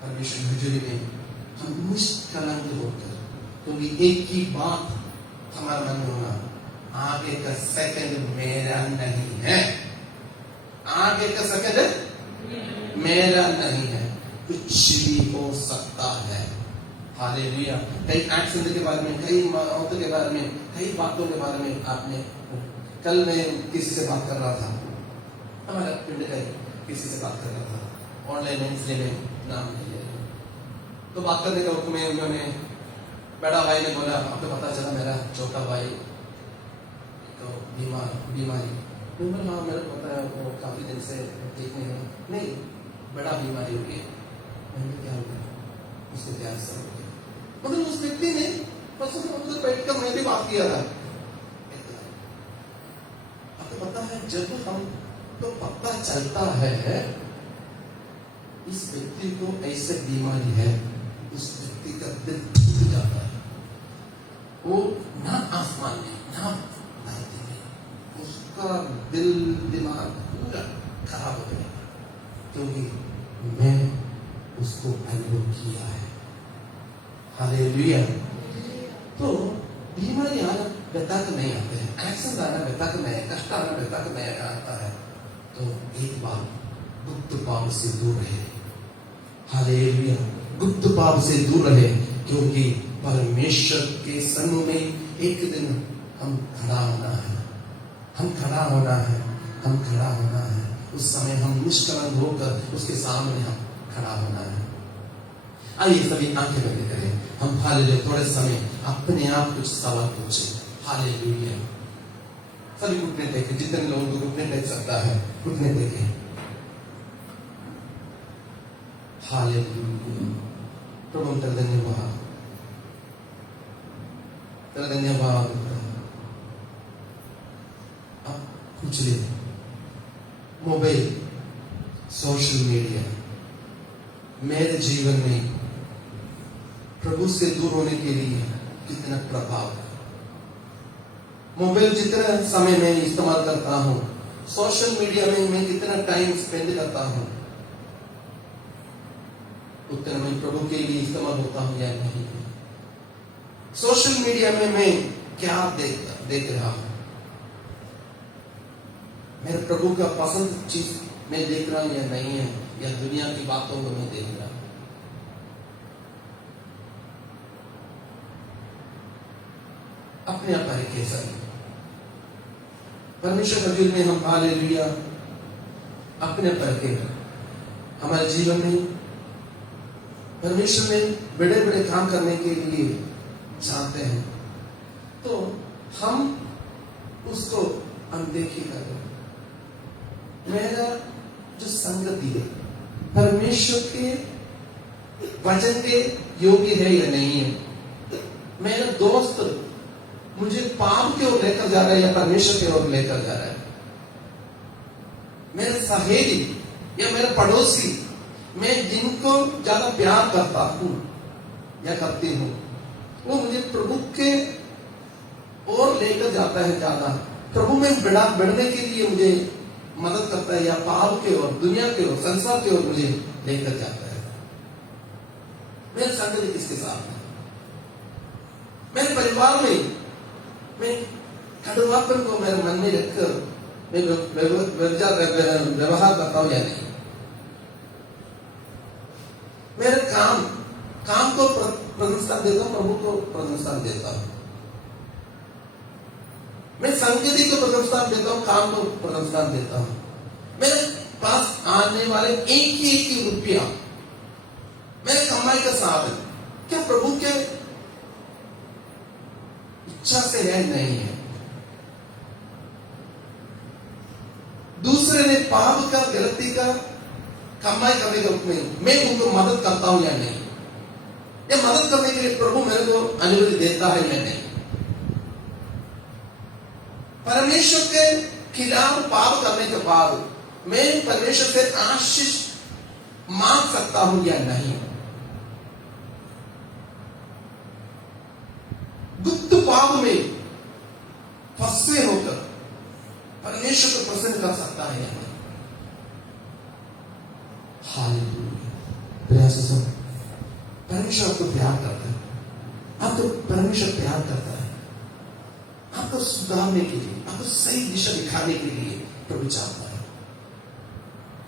परमेश्वर हजूरी में हम निष्कलंक होकर, क्योंकि एक ही बात हमारा मन में होना, आगे का सेकंड मेरा नहीं है, आगे का सेकंड मेरा नहीं है, कुछ भी हो सकता है। हालेलुया। कई एक्सीडेंट के बारे में, कई मौतों के बारे में, कई बातों के बारे में आपने, कल मैं किसी से बात कर रहा था, हमारा पिंड का किसी से बात कर रहा था ऑनलाइन में, इसलिए मैं नाम नहीं ले रहा। तो बात करने का वक्त में उन्होंने, बड़ा भाई ने बोला आपको पता चला मेरा छोटा भाई तो बीमारी। हाँ मेरे को पता है, वो काफी दिन से ठीक नहीं, बड़ा बीमारी हो गई। मैंने क्या हो गया, उसको कैंसर हो गया। मतलब उस व्यक्ति ने बस उधर बैठकर मैं भी बात किया था। आपको पता है और जब हम तो पता चलता है इस व्यक्ति को ऐसे बीमारी है, उस व्यक्ति का दिल टूट जाता है। वो ना आसमान में ना धरती में, उसका दिल दिमाग पूरा खराब हो गया, क्योंकि मैं उसको अनुभव किया है। हालेलुया। तो बीमारी आना बेतक नहीं आते हैं, एक्शन आना बेतक नहीं, कष्ट आना बेतक नहीं आता है। तो एक बार गुप्त पाप से दूर रहे। हालेलुया। गुप्त पाप से दूर रहे, क्योंकि परमेश्वर के सम्मुख में एक दिन हम खड़ा होना है। हम खड़ा होना है, हम खड़ा होना है। उस समय हम निष्कलंक होकर उसके सामने हम खड़ा होना है। आइए सभी आंखें बंद करें, हम हालेलुया थोड़े समय अपने आप कुछ सवाल पूछें। हालेलुया। सभी घुटने टेके, जितने लोगों को घुटने टेक सकता है घुटने टेके। हालेलुया। प्रभु तेरा धन्यवाद, तेरा धन्यवाद। अब पूछ ले, मोबाइल, सोशल मीडिया मेरे जीवन में प्रभु से दूर होने के लिए कितना प्रभाव है। मोबाइल जितना समय में इस्तेमाल करता हूं, सोशल मीडिया में मैं कितना टाइम स्पेंड करता हूं, उतना मैं प्रभु के लिए इस्तेमाल होता हूं या नहीं। सोशल मीडिया में मैं क्या देख रहा हूं, मेरे प्रभु का पसंद चीज मैं देख रहा हूं या नहीं है, या दुनिया की बातों को मैं देख रहा हूं। अपने आप पर कैसा परमेश्वर के हजूर में हम हालेलुया अपने पर के हमारे जीवन में परमेश्वर ने बड़े बड़े काम करने के लिए चाहते हैं, तो हम उसको अनदेखी करें। मेरा जो संगति है परमेश्वर के वचन के योग्य है या नहीं है। मेरा दोस्त मुझे पाप की ओर लेकर जा रहा है या परमेश्वर की ओर लेकर जा रहा है। मेरे सहेली या मेरे पड़ोसी, मैं जिनको ज्यादा प्यार करता हूं या करती हूं, वो मुझे प्रभु के ओर लेकर जाता है, ज्यादा प्रभु में बढ़ने के लिए मुझे मदद करता है, या पाप के ओर, दुनिया के ओर, संसार के ओर मुझे लेकर जाता है। मेरे संगति किसके साथ है? मेरे परिवार में मैं कड़वापन को मेरे मन में रखकर मैं व्यवहार करता हूं या नहीं। मेरे काम को प्रशंसा देता हूं, प्रभु को प्रशंसा देता हूं। मैं संगति को प्रशंसा देता हूं, काम को प्रशंसा देता हूं। मेरे पास आने वाले एक ही रुपया मेरे कमाई का साधन क्या प्रभु के इच्छा से है? नहीं है। दूसरे ने पाप का, गलती का कमाई करने के रूप में मैं उनको मदद करता हूं या नहीं, या मदद करने के लिए प्रभु मेरे को अनुमति देता है या नहीं। परमेश्वर के खिलाफ पाप करने के बाद मैं परमेश्वर से आशीष मांग सकता हूं या नहीं। गुप्त पाप में फंसे होकर परमेश्वर को प्रसन्न कर सकता है या नहीं। हालेलुया। परमेश्वर आपको प्यार करता है, आपको परमेश्वर प्यार करता है। आपको सुधारने के लिए, आपको सही दिशा दिखाने के लिए प्रभु चाहता है।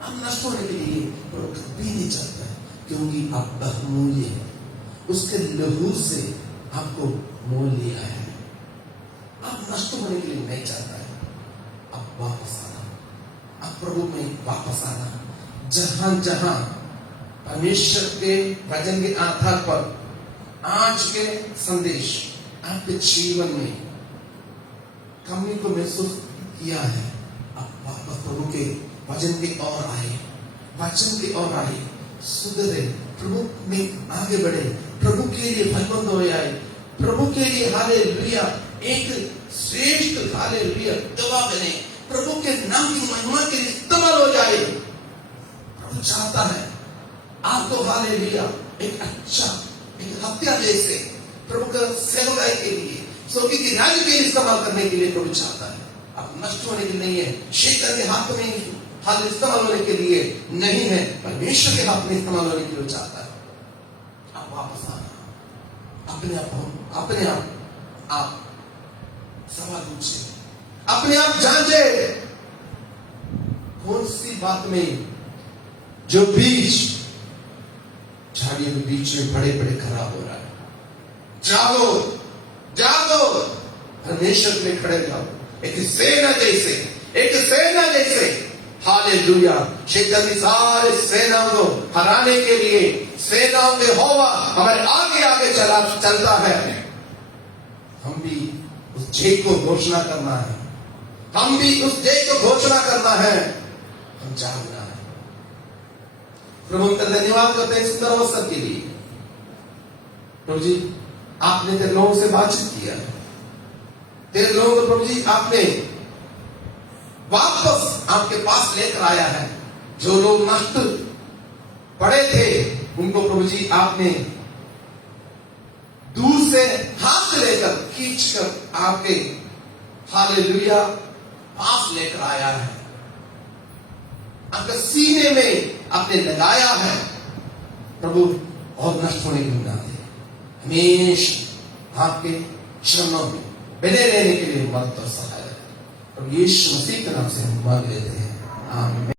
आप नष्ट होने के लिए प्रभु कभी नहीं चाहता है, क्योंकि आप बहुमूल्य है। उसके लहू से आपको मोल लिया है। आप नष्ट होने के लिए नहीं चाहता है। आप वापस आना, आप प्रभु में वापस आना। जहां जहां परमेश्वर के वचन के आधार पर आज के संदेश आपके जीवन में कमी को महसूस किया है, आप वापस प्रभु के वचन की ओर आए, वचन की ओर आए, सुधरे, प्रभु में आगे बढ़े, प्रभु के लिए फलबंद हो आए, प्रभु के लिए हालेलुया एक श्रेष्ठ हालेलुया गवाह बने, प्रभु के महिमा के लिए इस्तेमाल हो जाए। प्रभु चाहता है आपको हालेलुया एक अच्छा एक हत्या जैसे प्रभु का सेवकाई के लिए सोफी की राज्य के लिए इस्तेमाल करने के लिए प्रभु चाहता है। आप नष्ट होने के लिए नहीं है, शैतान के हाथ में हाथ इस्तेमाल होने के लिए नहीं है, परमेश्वर के हाथ में इस्तेमाल होने के लिए चाहता है। आप वापस आना, अपने आप सवाल पूछे, अपने आप जांचे कौन सी बात में जो बीज झाड़ियों के बीच में बड़े बड़े खराब हो रहा है। जागो जागो, परमेश्वर में खड़े जाओ, एक सेना जैसे हालेलुया। शैतान की सारे सेनाओं को हराने के लिए सेनाओं के यहोवा हमारे आगे आगे चलता है। हम भी उस जय को घोषणा करना है, हम जागना है। प्रभु का धन्यवाद करते हैं सुंदर अवसर के लिए। प्रभु जी आपने तेरे लोगों से बातचीत किया, तेरे लोगों को प्रभु जी आपने वापस आपके पास लेकर आया है। जो लोग नष्ट पड़े थे उनको प्रभु जी आपने दूर से हाथ से लेकर खींचकर आपके हालेलुया पास लेकर आया है, आपके सीने में आपने लगाया है। प्रभु और नष्ट होने की ना दे, हमेशा आपके चरणों में बने रहने के लिए मदद और सहायता। और यीशु मसीह के नाम से हम मांग लेते हैं।